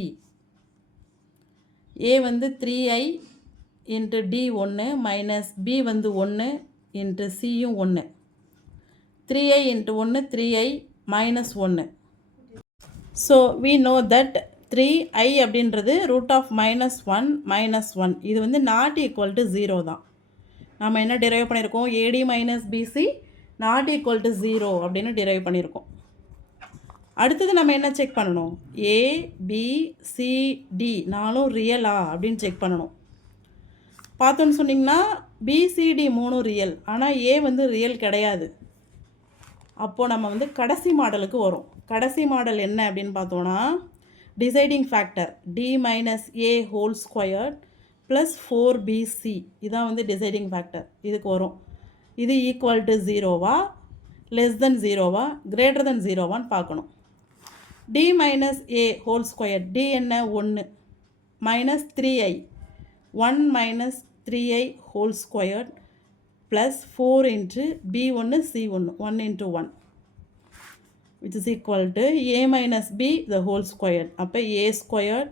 a வந்து 3i into d 1 minus b வந்து 1 இன்ட்டு சியும் 1. 3i into 1 3i minus 1. So we know that 3i அப்படின்றது √(-1 - 1). இது வந்து not equal to 0 தான். நம்ம என்ன டிரைவ் பண்ணியிருக்கோம், ad minus PC not equal to 0 அப்படின்னு டிரைவ் பண்ணியிருக்கோம். அடுத்தது நம்ம என்ன செக் பண்ணணும், a b c d நாலும் ரியலா அப்படின்னு செக் பண்ணணும். பார்த்தோன்னு சொன்னிங்கன்னா பிசிடி 3 ரியல், ஆனால் ஏ வந்து ரியல் கிடையாது. அப்போது நம்ம வந்து கடைசி மாடலுக்கு வரும். கடைசி மாடல் என்ன அப்படின்னு பார்த்தோன்னா, deciding factor d minus a whole square plus 4bc இதான் வந்து டிசைடிங் ஃபேக்டர். இதுக்கு வரும். இது ஈக்குவல் டு 0வா, லெஸ் தென் 0வா, கிரேட்டர் தென் 0வான்னு பார்க்கணும். d minus a whole square, d என்ன 1 minus 3i 1 minus 3i whole squared plus 4 into b1 c1 1 into 1 which is equal to a minus b the whole squared. அப்போ a squared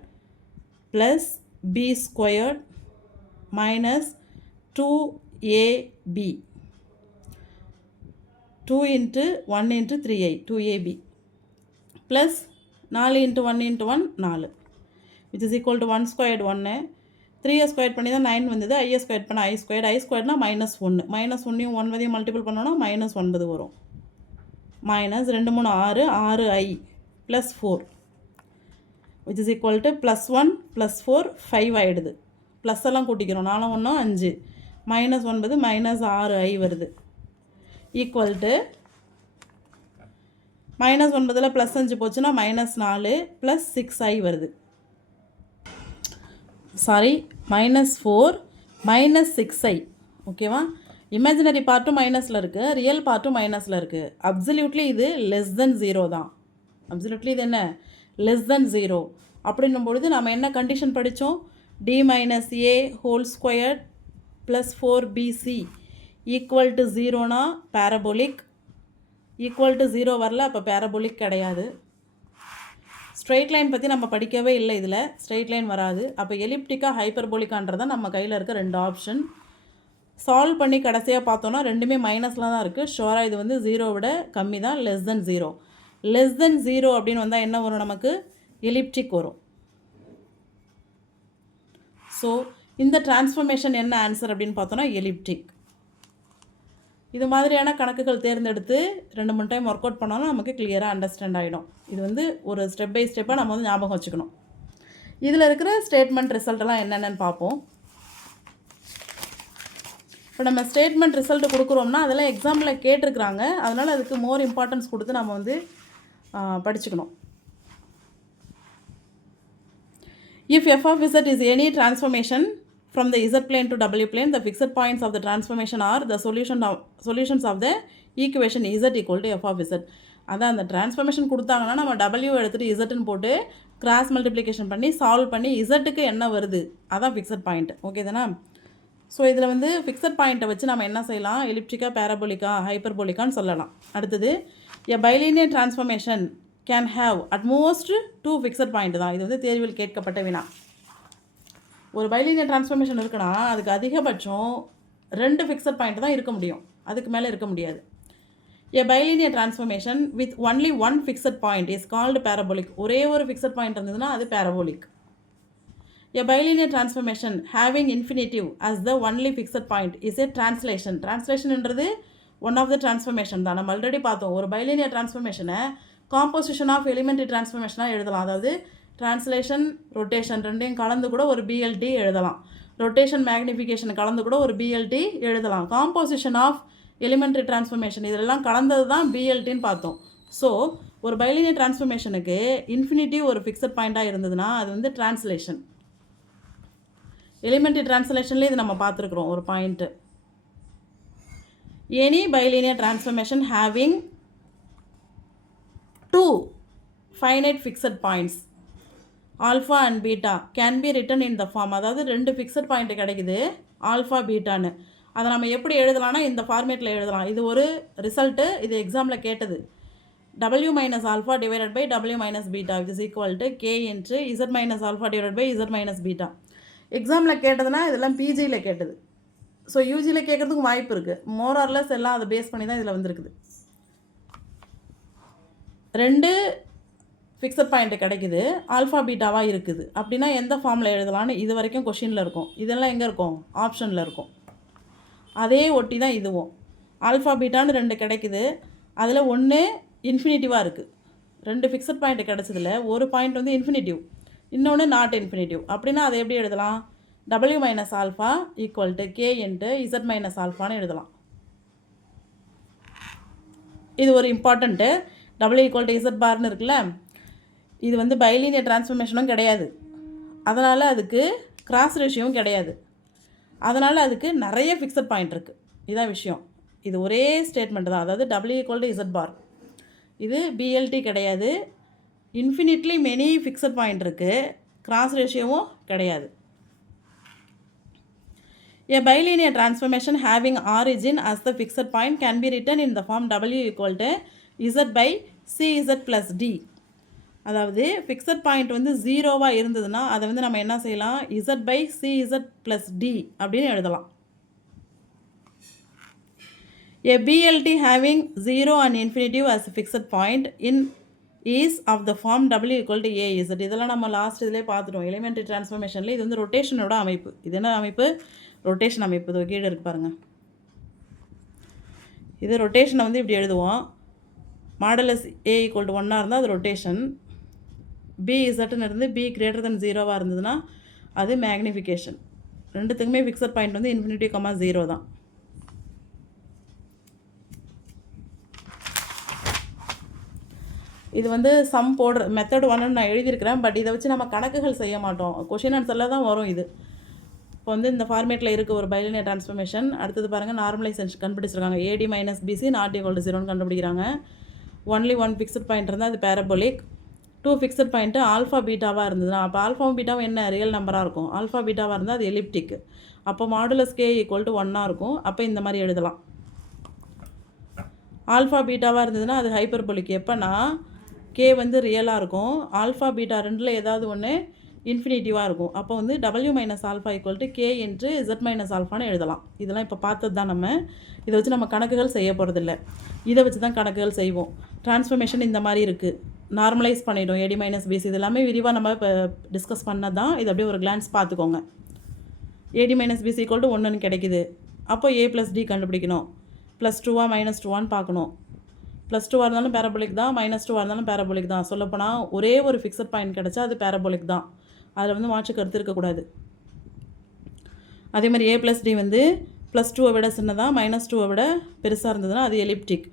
plus b squared minus 2ab 2 into 1 into 3i 2ab plus 4 into 1 into 1 4 which is equal to 1 squared 1, 3 square பண்ணி தான் 9 வந்தது. ஐ square பண்ணால் ஐ ஸ்கொயர்னா -1, -1 9 multiple பண்ணோன்னா -9 வரும். Minus 2 3 6 6i plus 4 which is equal to +1 + 4 5 ஆகிடுது. Plus எல்லாம் கூட்டிக்கிறோம், 4 1 5 -9 -6i வருது. Equal to -9ல் +5 போச்சுன்னா -4 ப்ளஸ் 6i வருது. Sorry -4 -6i. ஓகேவா, இமேஜினரி பார்ட்டும் மைனஸில் இருக்குது, ரியல் பார்ட்டும் மைனஸில் இருக்குது. அப்சல்யூட்லி இது லெஸ் தென் 0 தான். அப்சல்யூட்லி இது என்ன, லெஸ் தென் 0. அப்படின்னும் பொழுது நம்ம என்ன கண்டிஷன் படித்தோம்? d minus a whole squared plus 4bc equal to 0னா parabolic, equal to 0 வரல, அப்போ parabolic கிடையாது. ஸ்ட்ரெயிட் லைன் பற்றி நம்ம படிக்கவே இல்லை, இதில் ஸ்ட்ரெயிட் லைன் வராது. அப்போ எலிப்டிக்கா ஹைப்பர்போலிக்கான்றதான் நம்ம கையில் இருக்க 2 ஆப்ஷன். சால்வ் பண்ணி கடைசியாக பார்த்தோன்னா ரெண்டுமே மைனஸில் தான் இருக்குது. ஷோராக இது வந்து 0 விட கம்மி தான், லெஸ் தென் 0. லெஸ் தென் 0 அப்படின்னு வந்தால் என்ன வரும்? நமக்கு எலிப்டிக் வரும். ஸோ இந்த டிரான்ஸ்ஃபர்மேஷன் என்ன ஆன்சர் அப்படின்னு பார்த்தோன்னா எலிப்டிக். இது மாதிரியான கணக்குகள் தேர்ந்தெடுத்து 2-3 டைம் ஒர்க் அவுட் பண்ணாலும் நமக்கு கிளியராக அண்டர்ஸ்டாண்ட் ஆகிடும். இது வந்து ஒரு ஸ்டெப் பை ஸ்டெப்பாக நம்ம வந்து ஞாபகம் வச்சுக்கணும். இதில் இருக்கிற ஸ்டேட்மெண்ட் ரிசல்ட்டெல்லாம் என்னென்னு பார்ப்போம். இப்போ நம்ம ஸ்டேட்மெண்ட் ரிசல்ட்டு கொடுக்குறோம்னா அதெல்லாம் எக்ஸாமில் கேட்டிருக்கிறாங்க, அதனால் அதுக்கு மோர் இம்பார்ட்டன்ஸ் கொடுத்து நம்ம வந்து படிச்சுக்கணும். If f of z is any transformation from the z plane to w plane, the fixed points of the transformation are the solutions of the equation z equal to f of z. அதான் அந்த transformation கொடுத்தாங்கன்னா நம்ம w எடுத்துகிட்டு இசட்டுன்னு போட்டு cross multiplication பண்ணி solve பண்ணி இசட்டுக்கு என்ன வருது அதான் ஃபிக்ஸட் பாயிண்ட். ஓகே தானே? ஸோ இதில் வந்து ஃபிக்ஸட் பாயிண்ட்டை வச்சு நம்ம என்ன செய்யலாம்? எலிப்டிக்கா, பேரபோலிக்கா, ஹைப்பர்போலிக்கான்னு சொல்லலாம். அடுத்தது a bilinear transformation can have at most 2 fixed point தான். இது வந்து தேர்வில் கேட்கப்பட்ட வினா. ஒரு பைலினியர் டிரான்ஸ்ஃபர்மேஷன் இருக்குன்னா அதுக்கு அதிகபட்சம் 2 ஃபிக்ஸட் பாயிண்ட் தான் இருக்க முடியும், அதுக்கு மேலே இருக்க முடியாது. A bilinear transformation with only 1 fixed point is called parabolic. ஒரே ஒரு ஃபிக்ஸட் பாயிண்ட் இருந்ததுன்னா அது பேரபோலிக். A bilinear transformation having infinitive as the only fixed point is a translation. டிரான்ஸ்லேஷன்ன்றது ஒன் ஆஃப் த டிரான்ஸ்ஃபர்மேஷன் தான். நம்ம ஆல்ரெடி பார்த்தோம். ஒரு பைலினியர் டிரான்ஸ்ஃபர்மேஷனை காம்போசிஷன் ஆஃப் எலிமெண்ட்ரி டிரான்ஸ்ஃபர்மேஷனாக எழுதலாம். அதாவது டிரான்ஸ்லேஷன், ரொட்டேஷன் ரெண்டையும் கலந்து கூட ஒரு பிஎல்டி எழுதலாம். ரொட்டேஷன், மேக்னிஃபிகேஷன் கலந்து கூட ஒரு பிஎல்டி எழுதலாம். காம்போசிஷன் ஆஃப் எலிமெண்ட்ரி டிரான்ஸ்ஃபர்மேஷன் இதெல்லாம் கலந்தது தான் பிஎல்டின்னு பார்த்தோம். ஸோ ஒரு பைலினியர் டிரான்ஸ்ஃபர்மேஷனுக்கு இன்ஃபினிட்டிவ் ஒரு ஃபிக்ஸட் பாயிண்ட்டாக இருந்ததுன்னா அது வந்து டிரான்ஸ்லேஷன். எலிமெண்ட்ரி டிரான்ஸ்லேஷன்லேயே இது நம்ம பார்த்துருக்குறோம் ஒரு point. Any bilinear transformation having 2 finite fixed points alpha and beta can be written in the form. அதாவது 2 ஃபிக்ஸட் பாயிண்ட் கிடைக்குது ஆல்ஃபா பீட்டான்னு. அதை நம்ம எப்படி எழுதலாம்னா இந்த ஃபார்மேட்டில் எழுதலாம். இது ஒரு ரிசல்ட்டு, இது எக்ஸாமில் கேட்டது. w minus alpha divided by w minus beta is equal to k into z minus alpha divided by z minus beta. எக்ஸாமில் கேட்டதுன்னா இதெல்லாம் பிஜியில் கேட்டது. ஸோ யூஜியில் கேட்குறதுக்கும் வாய்ப்பு இருக்குது. மோரார்லெஸ் எல்லாம் அதை பேஸ் பண்ணி தான் இதில் வந்துருக்குது. 2 ஃபிக்ஸட் பாயிண்ட் கிடைக்குது, ஆல்ஃபா பீட்டாவாக இருக்குது. அப்படின்னா எந்த ஃபார்மில் எழுதலான்னு இது வரைக்கும் கொஷினில் இருக்கும். இதெல்லாம் எங்கே இருக்கும்? ஆப்ஷனில் இருக்கும். அதே ஒட்டி தான் இதுவும். ஆல்ஃபா பீட்டான்னு 2 கிடைக்குது, அதில் 1 இன்ஃபினிட்டிவாக இருக்குது. 2 ஃபிக்ஸட் பாயிண்ட் கிடச்சதில் ஒரு பாயிண்ட் வந்து இன்ஃபினிட்டிவ், இன்னொன்று நாட் இன்ஃபினிட்டிவ். அப்படின்னா அதை எப்படி எழுதலாம்? w minus alpha equal to k into z minus ஆல்ஃபான்னு எழுதலாம். இது ஒரு important. w equal to z பார்னு இருக்குல்ல, இது வந்து பைலினியர் டிரான்ஸ்ஃபர்மேஷனும் கிடையாது, அதனால் அதுக்கு கிராஸ் ரேஷியோவும் கிடையாது, அதனால் அதுக்கு நிறைய ஃபிக்ஸட் பாயிண்ட் இருக்குது. இதுதான் விஷயம். இது ஒரே ஸ்டேட்மெண்ட் தான். அதாவது w ஈக்குவல் டு z பார். இது பிஎல்டி கிடையாது, இன்ஃபினிட்லி மெனி ஃபிக்ஸட் பாயிண்ட் இருக்குது, கிராஸ் ரேஷியோவும் கிடையாது. A bilinear transformation having origin as the fixed point can be written in the form w equal to z by cz plus d. அதாவது fixed point வந்து 0வாக இருந்ததுன்னா அதை வந்து நம்ம என்ன செய்யலாம்? z by cz plus d அப்படின்னு எழுதலாம். A BLT having 0 and infinitive as a fixed point in is of the form w equal to az. இதெல்லாம் நம்ம லாஸ்ட் இதிலே பார்த்துட்டோம். எலிமெண்ட்ரி டிரான்ஸ்ஃபர்மேஷனில் இது வந்து ரொட்டேஷனோட அமைப்பு. இது என்ன அமைப்பு? ரொட்டேஷன் அமைப்பு. இது கீழே இருக்கு பாருங்கள். இது ரொட்டேஷனை வந்து இப்படி எழுதுவோம். மாடலஸ் a ஈக்குவல் டு 1 இருந்தால் அது ரொட்டேஷன். b இசட்டுன்னு இருந்து b கிரேட்டர் தென் 0வாக இருந்ததுன்னா அது மேக்னிஃபிகேஷன். ரெண்டுத்துக்குமே ஃபிக்ஸட் பாயிண்ட் வந்து இன்ஃபினிட்டி கமா 0 தான். இது வந்து சம் போடுற மெத்தட் 1 நான் எழுதியிருக்கிறேன். பட் இதை வச்சு நம்ம கணக்குகள் செய்ய மாட்டோம், கொஷின் ஆன்சரில் தான் வரும். இது இப்போ வந்து இந்த ஃபார்மேட்டில் இருக்குது ஒரு பைலினியர் டிரான்ஸ்ஃபர்மேஷன். அடுத்தது பாருங்கள், நார்மலைசேஷன் கண்டுபிடிச்சிருக்காங்க. AD minus BC not equal to 0ன்னு கண்டுபிடிக்கிறாங்க. ஒன்லி 1 ஃபிக்ஸட் பாயிண்ட் இருந்தால் அது parabolic. Two fixed point alpha பீட்டாவாக இருந்ததுன்னா அப்போ ஆல்ஃபாவும் பீட்டாவும் என்ன ரியல் நம்பராக இருக்கும். ஆல்ஃபா பீட்டாவாக இருந்தால் அது எலிப்டிக். அப்போ மாடுலஸ் கே ஈக்குவல் டு 1 இருக்கும். அப்போ இந்த மாதிரி எழுதலாம். ஆல்ஃபா பீட்டாவாக இருந்ததுன்னா அது ஹைப்பர்போலிக். எப்போனா கே வந்து ரியலாக இருக்கும். ஆல்ஃபா பீட்டா ரெண்டில் ஏதாவது ஒன்று இன்ஃபினிட்டிவாக இருக்கும். அப்போ வந்து W minus alpha equal to K into Z minus ஆல்ஃபான்னு எழுதலாம். இதெல்லாம் இப்போ பார்த்தது தான் நம்ம. இதை வச்சு நம்ம கணக்குகள் செய்ய போகிறதில்ல. இதை வச்சு தான் கணக்குகள் செய்வோம். ட்ரான்ஸ்ஃபர்மேஷன் இந்த மாதிரி இருக்குது. நார்மலைஸ் பண்ணிவிடும் AD மைனஸ் BC. இது எல்லாமே விரிவாக நம்ம இப்போ டிஸ்கஸ் பண்ணது தான். இது அப்படியே ஒரு கிளான்ஸ் பார்த்துக்கோங்க. AD minus BC equal to 1ன்னு கிடைக்குது. அப்போ A ப்ளஸ் D கண்டுபிடிக்கணும். +2 -2 பார்க்கணும். +2 இருந்தாலும் பேரபோலிக் தான், -2 இருந்தாலும் பேரபோலிக் தான். சொல்லப்போனால் ஒரே ஒரு ஃபிக்ஸட் பாயிண்ட் கிடச்சா அது பேரபோலிக் தான். அதில் வந்து மாற்று கருத்து இருக்கக்கூடாது. அதே மாதிரி A ப்ளஸ் D வந்து +2 விட சின்னதாக -2 விட பெருசாக இருந்ததுன்னா அது எலிப்டிக்.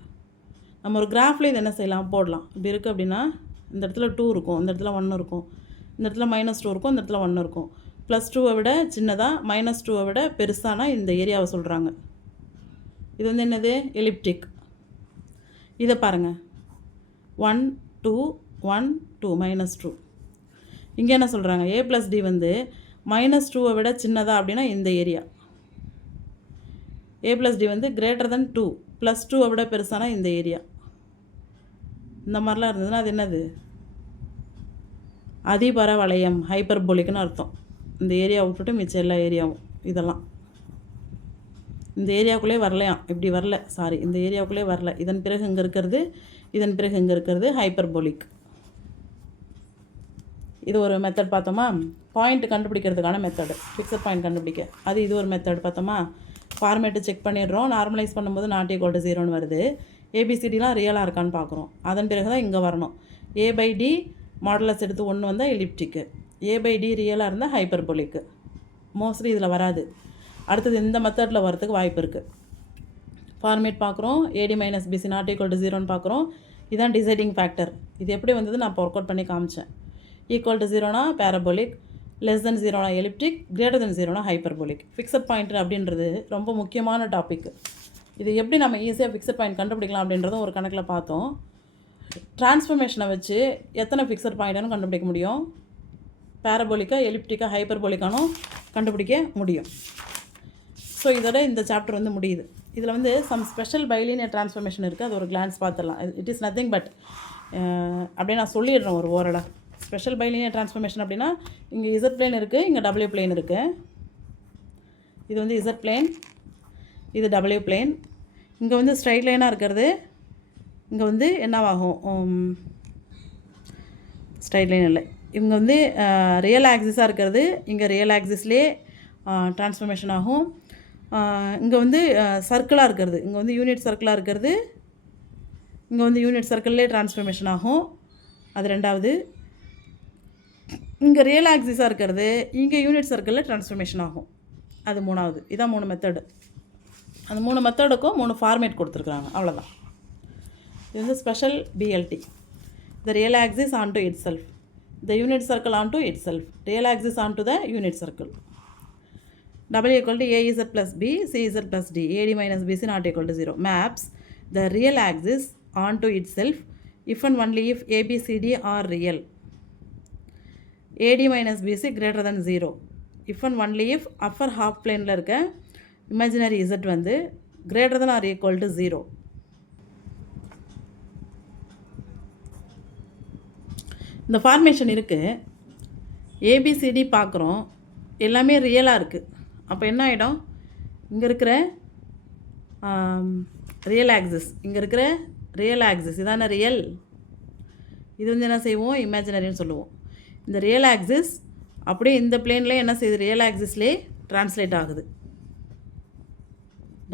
நம்ம ஒரு கிராஃபில் இது என்ன செய்யலாம் போடலாம். இப்படி இருக்குது அப்படின்னா இந்த இடத்துல 2 இருக்கும், இந்த இடத்துல 1 இருக்கும், இந்த இடத்துல -2 இருக்கும், இந்த இடத்துல 1 இருக்கும். +2 விட சின்னதாக -2 விட பெருசானா இந்த ஏரியாவை சொல்கிறாங்க. இது வந்து என்னது எலிப்டிக். இதை பாருங்கள் 1 2 1 2 -2. இங்கே என்ன சொல்கிறாங்க A ப்ளஸ் D வந்து -2 விட சின்னதாக அப்படின்னா இந்த ஏரியா. A ப்ளஸ் D வந்து >2 +2 விட பெருசானா இந்த ஏரியா. இந்த மாதிரிலாம் இருந்ததுன்னா அது என்னது அதிபர வளையம் ஹைப்பர்போலிக்னு அர்த்தம். இந்த ஏரியா விட்டுட்டு மிச்சம் எல்லா ஏரியாவும் இதெல்லாம் இந்த ஏரியாவுக்குள்ளே வரலையாம். இப்படி வரல, சாரி, இந்த ஏரியாவுக்குள்ளே வரல. இதன் பிறகு இங்கே இருக்கிறது, இதன் பிறகு இங்கே இருக்கிறது ஹைப்பர்போலிக். இது ஒரு மெத்தட் பார்த்தோமா. பாயிண்ட் கண்டுபிடிக்கிறதுக்கான மெத்தடு, ஃபிக்ஸட் பாயிண்ட் கண்டுபிடிக்க. அது இது ஒரு மெத்தட் பார்த்தோமா. ஃபார்மேட்டு செக் பண்ணிடுறோம். நார்மலைஸ் பண்ணும்போது ≠0 வருது. ABCDலாம் ரியலாக இருக்கான்னு பார்க்குறோம். அதன் பிறகு தான் இங்கே வரணும். A/D மாடுலஸ் எடுத்து 1 வந்தால் எலிப்டிக்கு, A/D ரியலாக இருந்தால் ஹைப்பர்போலிக்கு. மோஸ்ட்லி இதில் வராது. அடுத்தது இந்த மெத்தடில் வரதுக்கு வாய்ப்பு இருக்குது. ஃபார்மேட் பார்க்குறோம். AD மைனஸ் BC ≠0ன்னு பார்க்குறோம். இதுதான் டிசைடிங் ஃபேக்டர். இது எப்படி வந்தது நான் இப்போ ஒர்க் அவுட் பண்ணி காமிச்சேன். =0னா பேரபோலிக், <0னா எலிப்டிக், >0னா ஹைப்பர்போலிக். ஃபிக்ஸட் பாயிண்ட் அப்படின்றது ரொம்ப முக்கியமான டாபிக். இது எப்படி நம்ம ஈஸியாக ஃபிக்ஸட் பாயிண்ட் கண்டுபிடிக்கலாம் அப்படின்றதும் ஒரு கணக்கில் பார்த்தோம். ட்ரான்ஸ்ஃபர்மேஷனை வச்சு எத்தனை ஃபிக்ஸட் பாயிண்ட்னு கண்டுபிடிக்க முடியும். பேரபோலிக்கா எலிப்டிக்கா ஹைப்பர்போலிக்கானும் கண்டுபிடிக்க முடியும். ஸோ இதோட இந்த சாப்டர் வந்து முடியுது. இதில் வந்து சம் ஸ்பெஷல் பைலினியர் ட்ரான்ஸ்ஃபர்மேஷன் இருக்குது. அது ஒரு கிளான்ஸ் பார்த்துடலாம். இட் இஸ் நத்திங் பட் அப்படியே நான் சொல்லிடுறேன் ஒரு ஓரடாக. ஸ்பெஷல் பைலினியர் ட்ரான்ஸ்ஃபர்மேஷன் அப்படின்னா இங்கே Z பிளேன் இருக்குது, இங்கே W பிளேன் இருக்குது. இது வந்து Z பிளேன், இது W பிளேன். இங்கே வந்து ஸ்ட்ரைட் லைனாக இருக்கிறது, இங்கே வந்து என்னவாகும் ஸ்ட்ரைட் லைன் இல்லை. இவங்க வந்து ரியல் ஆக்சிஸாக இருக்கிறது, இங்கே ரியல் ஆக்சிஸ்லேயே ட்ரான்ஸ்ஃபர்மேஷன் ஆகும். இங்கே வந்து சர்க்கிளாக இருக்கிறது, இங்கே வந்து யூனிட் சர்க்கிளாக இருக்கிறது, இங்கே வந்து யூனிட் சர்க்கிள்லேயே ட்ரான்ஸ்ஃபர்மேஷன் ஆகும். அது ரெண்டாவது. இங்கே ரியல் ஆக்சிஸாக இருக்கிறது, இங்கே யூனிட் சர்க்கிளில் ட்ரான்ஸ்ஃபர்மேஷன் ஆகும். அது மூணாவது. இதான் 3 மெத்தடு. அந்த 3 மெத்தடுக்கும் 3 ஃபார்மேட் கொடுத்துருக்குறாங்க. அவ்வளோதான். இது வந்து special BLT. The real axis onto itself, the unit circle onto itself, real axis onto the unit circle. W equal to AZ plus B, CZ plus D, AD minus BC ≠0. Maps the real axis onto itself if and only if ABCD are real. AD minus BC greater than 0. If and only if upper half plane இருக்க imaginary Z வந்து greater than or equal to 0. இந்த formation இருக்குது. ABCD பார்க்குறோம், எல்லாமே ரியலாக இருக்குது. அப்போ என்ன ஆகிடும், இங்கே இருக்கிற ரியல் ஆக்சிஸ், இங்கே இருக்கிற ரியல் ஆக்சிஸ் இதான ரியல், இது வந்து என்ன செய்வோம் இமேஜினரின்னு சொல்லுவோம். இந்த ரியல் ஆக்சிஸ் அப்படியே இந்த பிளேனில் என்ன செய்யுது, ரியல் ஆக்சிஸ்லேயே ட்ரான்ஸ்லேட் ஆகுது.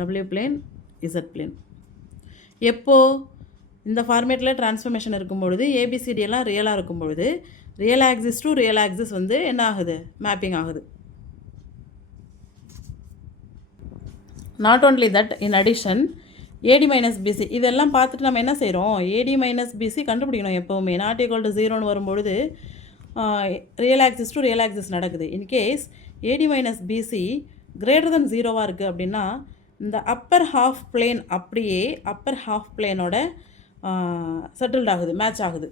W plane Z plane. எப்போது இந்த ஃபார்மேட்டில் ட்ரான்ஸ்ஃபர்மேஷன் இருக்கும்பொழுது ABCD எல்லாம் ரியலாக இருக்கும்பொழுது real axis to real axis வந்து என்ன ஆகுது, மேப்பிங் ஆகுது. Not only that, in addition AD minus BC இதெல்லாம் பார்த்துட்டு நம்ம என்ன செய்கிறோம், AD மைனஸ் BC கண்டுபிடிக்கணும். எப்போவுமே ≠0 வரும்பொழுது real axis to real axis நடக்குது. In case AD minus BC greater than 0 இருக்குது அப்படின்னா இந்த அப்பர் ஹாஃப் பிளேன் அப்படியே அப்பர் ஹாஃப் பிளேனோட செட்டில்ட் ஆகுது, மேட்ச் ஆகுது.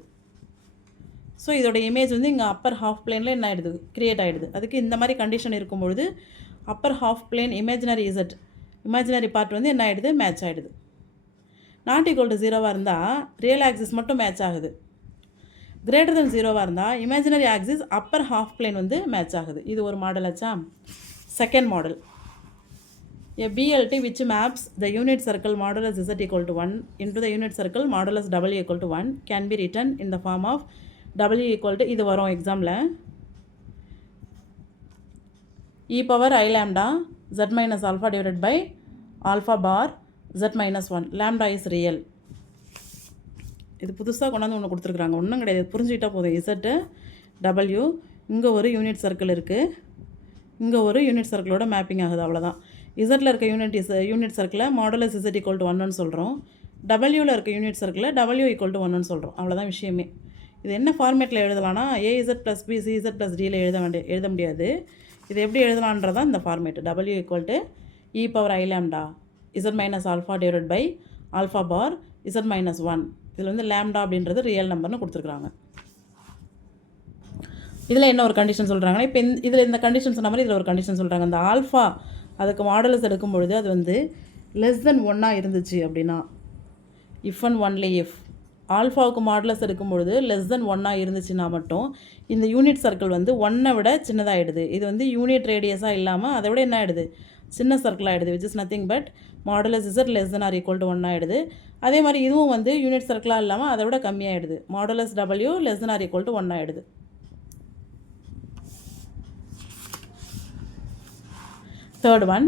ஸோ இதோட இமேஜ் வந்து இங்கே அப்பர் ஹாஃப் பிளேனில் என்ன ஆகிடுது, க்ரியேட் ஆகிடுது. அதுக்கு இந்த மாதிரி கண்டிஷன் இருக்கும்பொழுது upper half plane imaginary Z, imaginary part வந்து என்ன ஆகிடுது, மேட்ச் ஆகிடுது. நாட் ஈக்குவல் டு 0வாக இருந்தால் ரியல் ஆக்சிஸ் மட்டும் மேட்ச் ஆகுது. கிரேட்டர் தென் 0வாக இருந்தால் imaginary axis upper half plane வந்து மேட்ச் ஆகுது. இது ஒரு மாடல் ஆச்சா. Second model, a BLT which maps the unit circle modulus z equal to 1 into the unit circle modulus w equal to 1 can be written in the form of w equal to, இது வரும் எக்ஸாமில், e power I lambda z minus alpha divided by alpha bar z minus 1, lambda is real. இது புதுசாக கொண்டாந்து ஒன்று கொடுத்துருக்குறாங்க, ஒன்றும் கிடையாது, புரிஞ்சுக்கிட்டால் போதும். இசட்டு டபிள்யூ, இங்கே ஒரு யூனிட் சர்க்கிள் இருக்குது, இங்கே ஒரு யூனிட் சர்க்கிளோட மேப்பிங் ஆகுது, அவ்வளோதான். இசட்டில் இருக்க யூனிட் சர்க்கிளை மாடுலஸ் இசட் ஈக்குவல் டு 1ன்னு சொல்கிறோம். டபிள்யூவில் இருக்க யூனிட் சர்க்கிளை டபிள்யூ ஈக்குவல் டு 1ன்னு சொல்கிறோம், அவ்வளோதான் விஷயமே. இது என்ன ஃபார்மேட்டில் எழுதலாம்னா AZ plus B CZ plus டியில் எழுத முடியாது. இது எப்படி எழுதலான்றதான் இந்த format. W equal to E power I lambda Z minus alpha divide by alpha bar Z minus 1. இதில் வந்து லேம்டா அப்படின்றது ரியல் நம்பர்னு கொடுத்துருக்குறாங்க. இதில் என்ன ஒரு கண்டிஷன் சொல்கிறாங்கன்னா, இப்போ இதில் இந்த கண்டிஷன் சொன்ன மாதிரி இதில் ஒரு கண்டிஷன் சொல்கிறாங்க. இந்த ஆல்ஃபா அதுக்கு மாடலஸ் எடுக்கும் பொழுது அது வந்து லெஸ் தென் 1ஆக இருந்துச்சு அப்படின்னா, இஃப் அண்ட் ஒன்லி இஃப் ஆல்ஃபாவுக்கு மாடலஸ் எடுக்கும் பொழுது லெஸ் தென் 1ஆக இருந்துச்சுன்னா மட்டும் இந்த யூனிட் சர்க்கிள் வந்து 1ஐ விட சின்னதாகிடுது. இது வந்து யூனிட் ரேடியஸாக இல்லாமல் அதை விட என்ன ஆகிடுது, சின்ன சர்க்கிள் ஆகிடுது. Which is nothing but modulus z less than or equal to 1 ஆகிடுது. அதே மாதிரி இதுவும் வந்து யூனிட் சர்க்கிளாக இல்லாமல் அதை விட கம்மியாகிடுது. Modulus W less than or equal to 1 ஆகிடுது. Third one,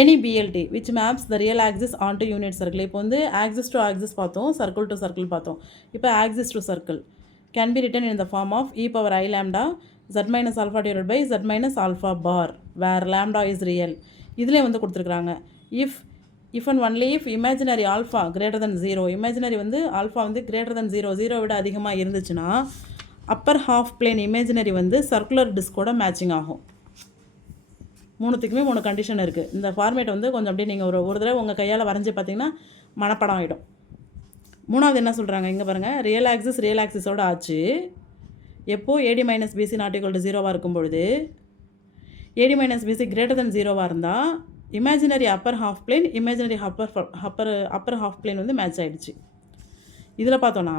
any BLT which maps the real axis onto unit circle. இப்போ வந்து axis to axis பார்த்தோம், circle to circle பார்த்தோம். இப்போ axis to circle can be written in the form of e power I lambda z minus alpha divided by z minus alpha bar where lambda is real. இதிலே வந்து கொடுத்துருக்குறாங்க, if and only if imaginary alpha greater than 0, imaginary வந்து alpha வந்து greater than 0, 0 விட அதிகமாக இருந்துச்சுன்னா upper half plane imaginary வந்து circular diskோட matching ஆகும். மூணுத்துக்குமே 3 கண்டிஷன் இருக்குது. இந்த ஃபார்மேட் வந்து கொஞ்சம் அப்படியே நீங்கள் ஒரு தடவை உங்கள் கையால் வரைஞ்சி பார்த்தீங்கன்னா மனப்படம் ஆகிடும். மூணாவது என்ன சொல்கிறாங்க, இங்கே பாருங்கள், ரியல் ஆக்சிஸோட ஆச்சு எப்போது ஏடி minus PC not equal to 0வாக இருக்கும் பொழுது, a d minus b c greater than 0வாக இருந்தால் imaginary upper half plane imaginary upper half plane வந்து மேட்ச் ஆகிடுச்சு. இதில் பார்த்தோன்னா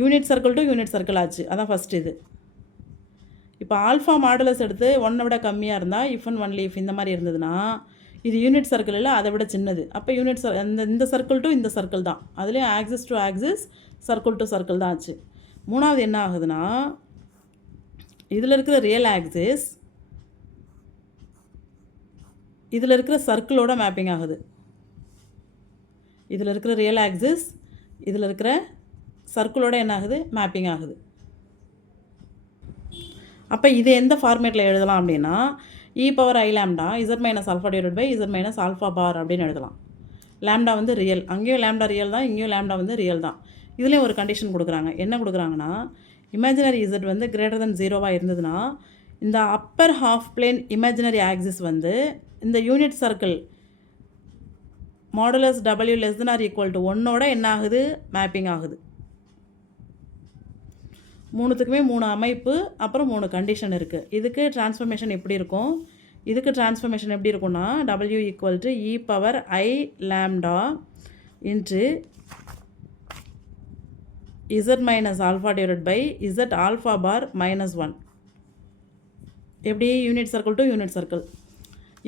unit circle to unit circle ஆச்சு, அதான் ஃபஸ்ட்டு இது. இப்போ ஆல்ஃபா மாடுலஸ் எடுத்து 1ஐ விட கம்மியாக இருந்தால் இஃப் அண்ட் ஒன்லி இஃப் இந்த மாதிரி இருந்ததுன்னா இது யூனிட் சர்க்கிள் இல்லை, அதை விட சின்னது. அப்போ யூனிட் இந்த சர்க்கிள் டு இந்த சர்க்கிள் தான், அதுலேயும் axis to axis circle to circle தான் ஆச்சு. மூணாவது என்ன ஆகுதுன்னா, இதில் இருக்கிற ரியல் ஆக்சிஸ் இதில் இருக்கிற சர்க்கிளோட மேப்பிங் ஆகுது. இதில் இருக்கிற ரியல் ஆக்சிஸ் இதில் இருக்கிற சர்க்கிளோட என்ன ஆகுது, மேப்பிங் ஆகுது. அப்போ இது எந்த ஃபார்மேட்டில் எழுதலாம் அப்படின்னா e power I lambda Z minus alpha divide by z minus alpha bar அப்படின்னு எழுதலாம். லேம்டா வந்து ரியல், அங்கேயும் லேம்டா ரியல் தான், இங்கேயும் லேம்டா வந்து ரியல் தான். இதுலேயும் ஒரு கண்டிஷன் கொடுக்குறாங்க. என்ன கொடுக்குறாங்கன்னா, இமேஜினரி இசட் வந்து கிரேட்டர் தென் 0வாக இருந்ததுன்னா இந்த upper half plane imaginary axis வந்து இந்த யூனிட் சர்க்கிள் மாடுலஸ் டபிள்யூ less than or equal to 1ஓட என்ன ஆகுது, மேப்பிங் ஆகுது. மூணுத்துக்குமே 3 அமைப்பு, அப்புறம் 3 கண்டிஷன் இருக்குது. இதுக்கு டிரான்ஸ்ஃபர்மேஷன் எப்படி இருக்கும், இதுக்கு டிரான்ஸ்ஃபர்மேஷன் எப்படி இருக்கும்னா டபிள்யூ equal to E power I lambda into z minus alpha divide by z alpha bar minus 1. எப்படி, unit circle to unit circle.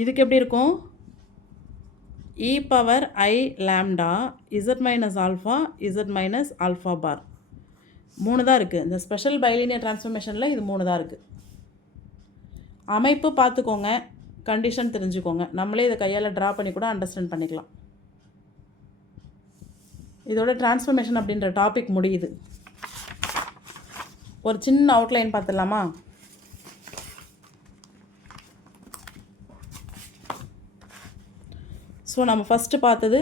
இதுக்கு எப்படி இருக்கும், இ பவர் ஐ lambda Z minus alpha z minus alpha bar. 3 தான் இருக்குது. இந்த special bilinear டிரான்ஸ்ஃபர்மேஷனில் இது 3 தான் இருக்குது. அமைப்பு பார்த்துக்கோங்க, கண்டிஷன் தெரிஞ்சுக்கோங்க. நம்மளே இதை கையால் ட்ரா பண்ணி கூட அண்டர்ஸ்டாண்ட் பண்ணிக்கலாம். இதோட டிரான்ஸ்ஃபர்மேஷன் அப்படின்ற டாபிக் முடியுது. ஒரு சின்ன அவுட்லைன் பார்த்துடலாமா? ஸோ நம்ம ஃபஸ்ட்டு பார்த்தது